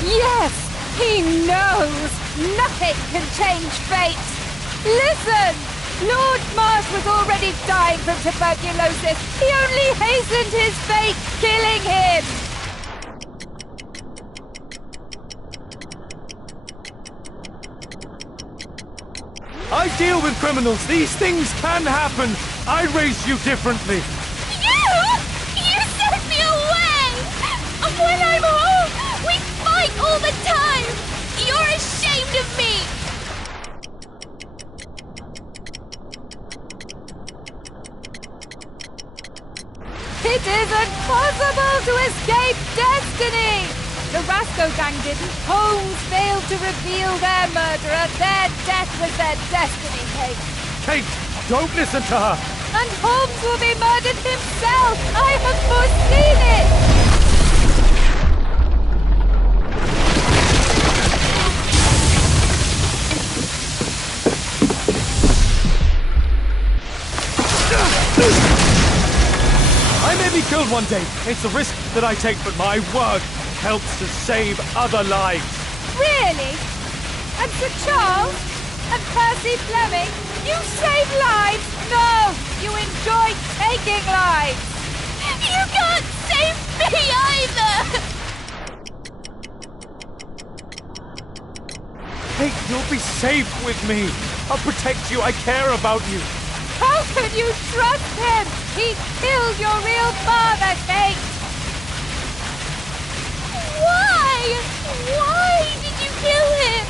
Yes! He knows! Nothing can change fate! Listen! Lord Marsh was already dying from tuberculosis. He only hastened his fate, killing him! I deal with criminals. These things can happen. I raised you differently. You! You sent me away! When I'm home, we fight all the time! You're ashamed of me! It isn't possible to escape destiny! The Rasco gang didn't. Holmes failed to reveal their murderer. Their death was their destiny, Kate. Kate, don't listen to her. And Holmes will be murdered himself! I have foreseen it! I may be killed one day. It's a risk that I take, but my work helps to save other lives. Really? And Sir Charles? And Percy Fleming? You save lives? No! You enjoy taking lives! You can't save me either! Kate, you'll be safe with me. I'll protect you. I care about you. How can you trust him? He killed your real father, Kate! Why? Why did you kill him?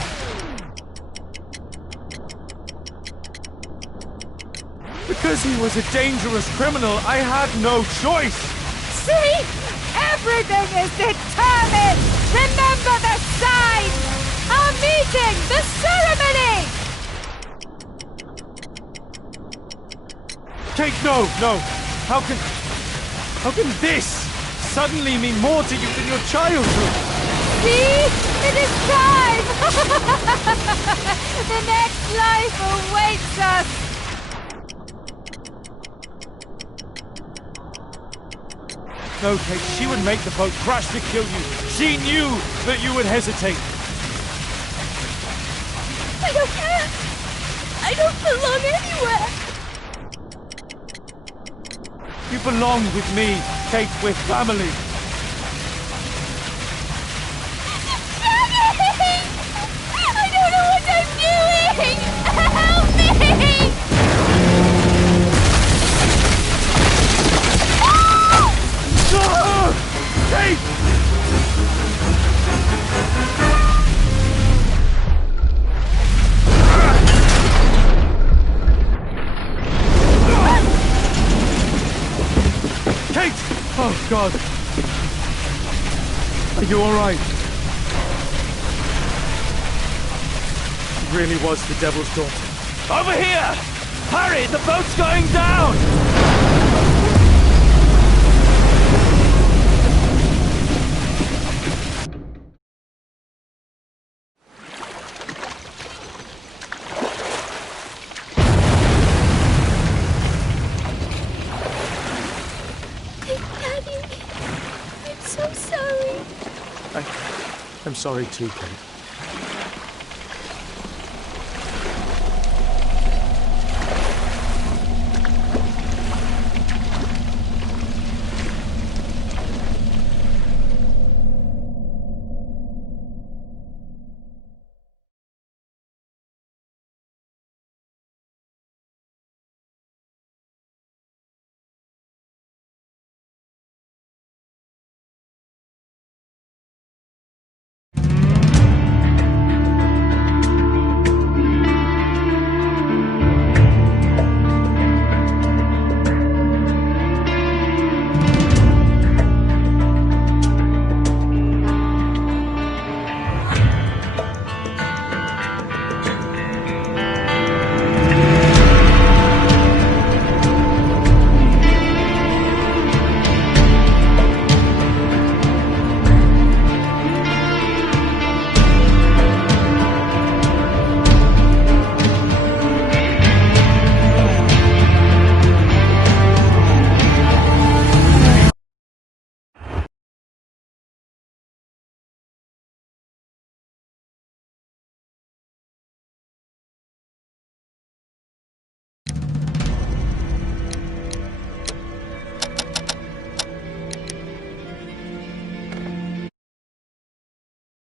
Because he was a dangerous criminal, I had no choice. See? Everything is determined! Remember the signs! Our meeting! The ceremony! Kate, no. How can this suddenly mean more to you than your childhood? See? It is time! The next life awaits us! No, Kate, she would make the boat crash to kill you. She knew that you would hesitate. I don't care! I don't belong anywhere! You belong with me, Kate. We're family. Daddy! I don't know what I'm doing! Help me! Kate! Kate! Oh, God. Are you all right? She really was the Devil's Daughter. Over here! Hurry, the boat's going down! sorry too, Kate.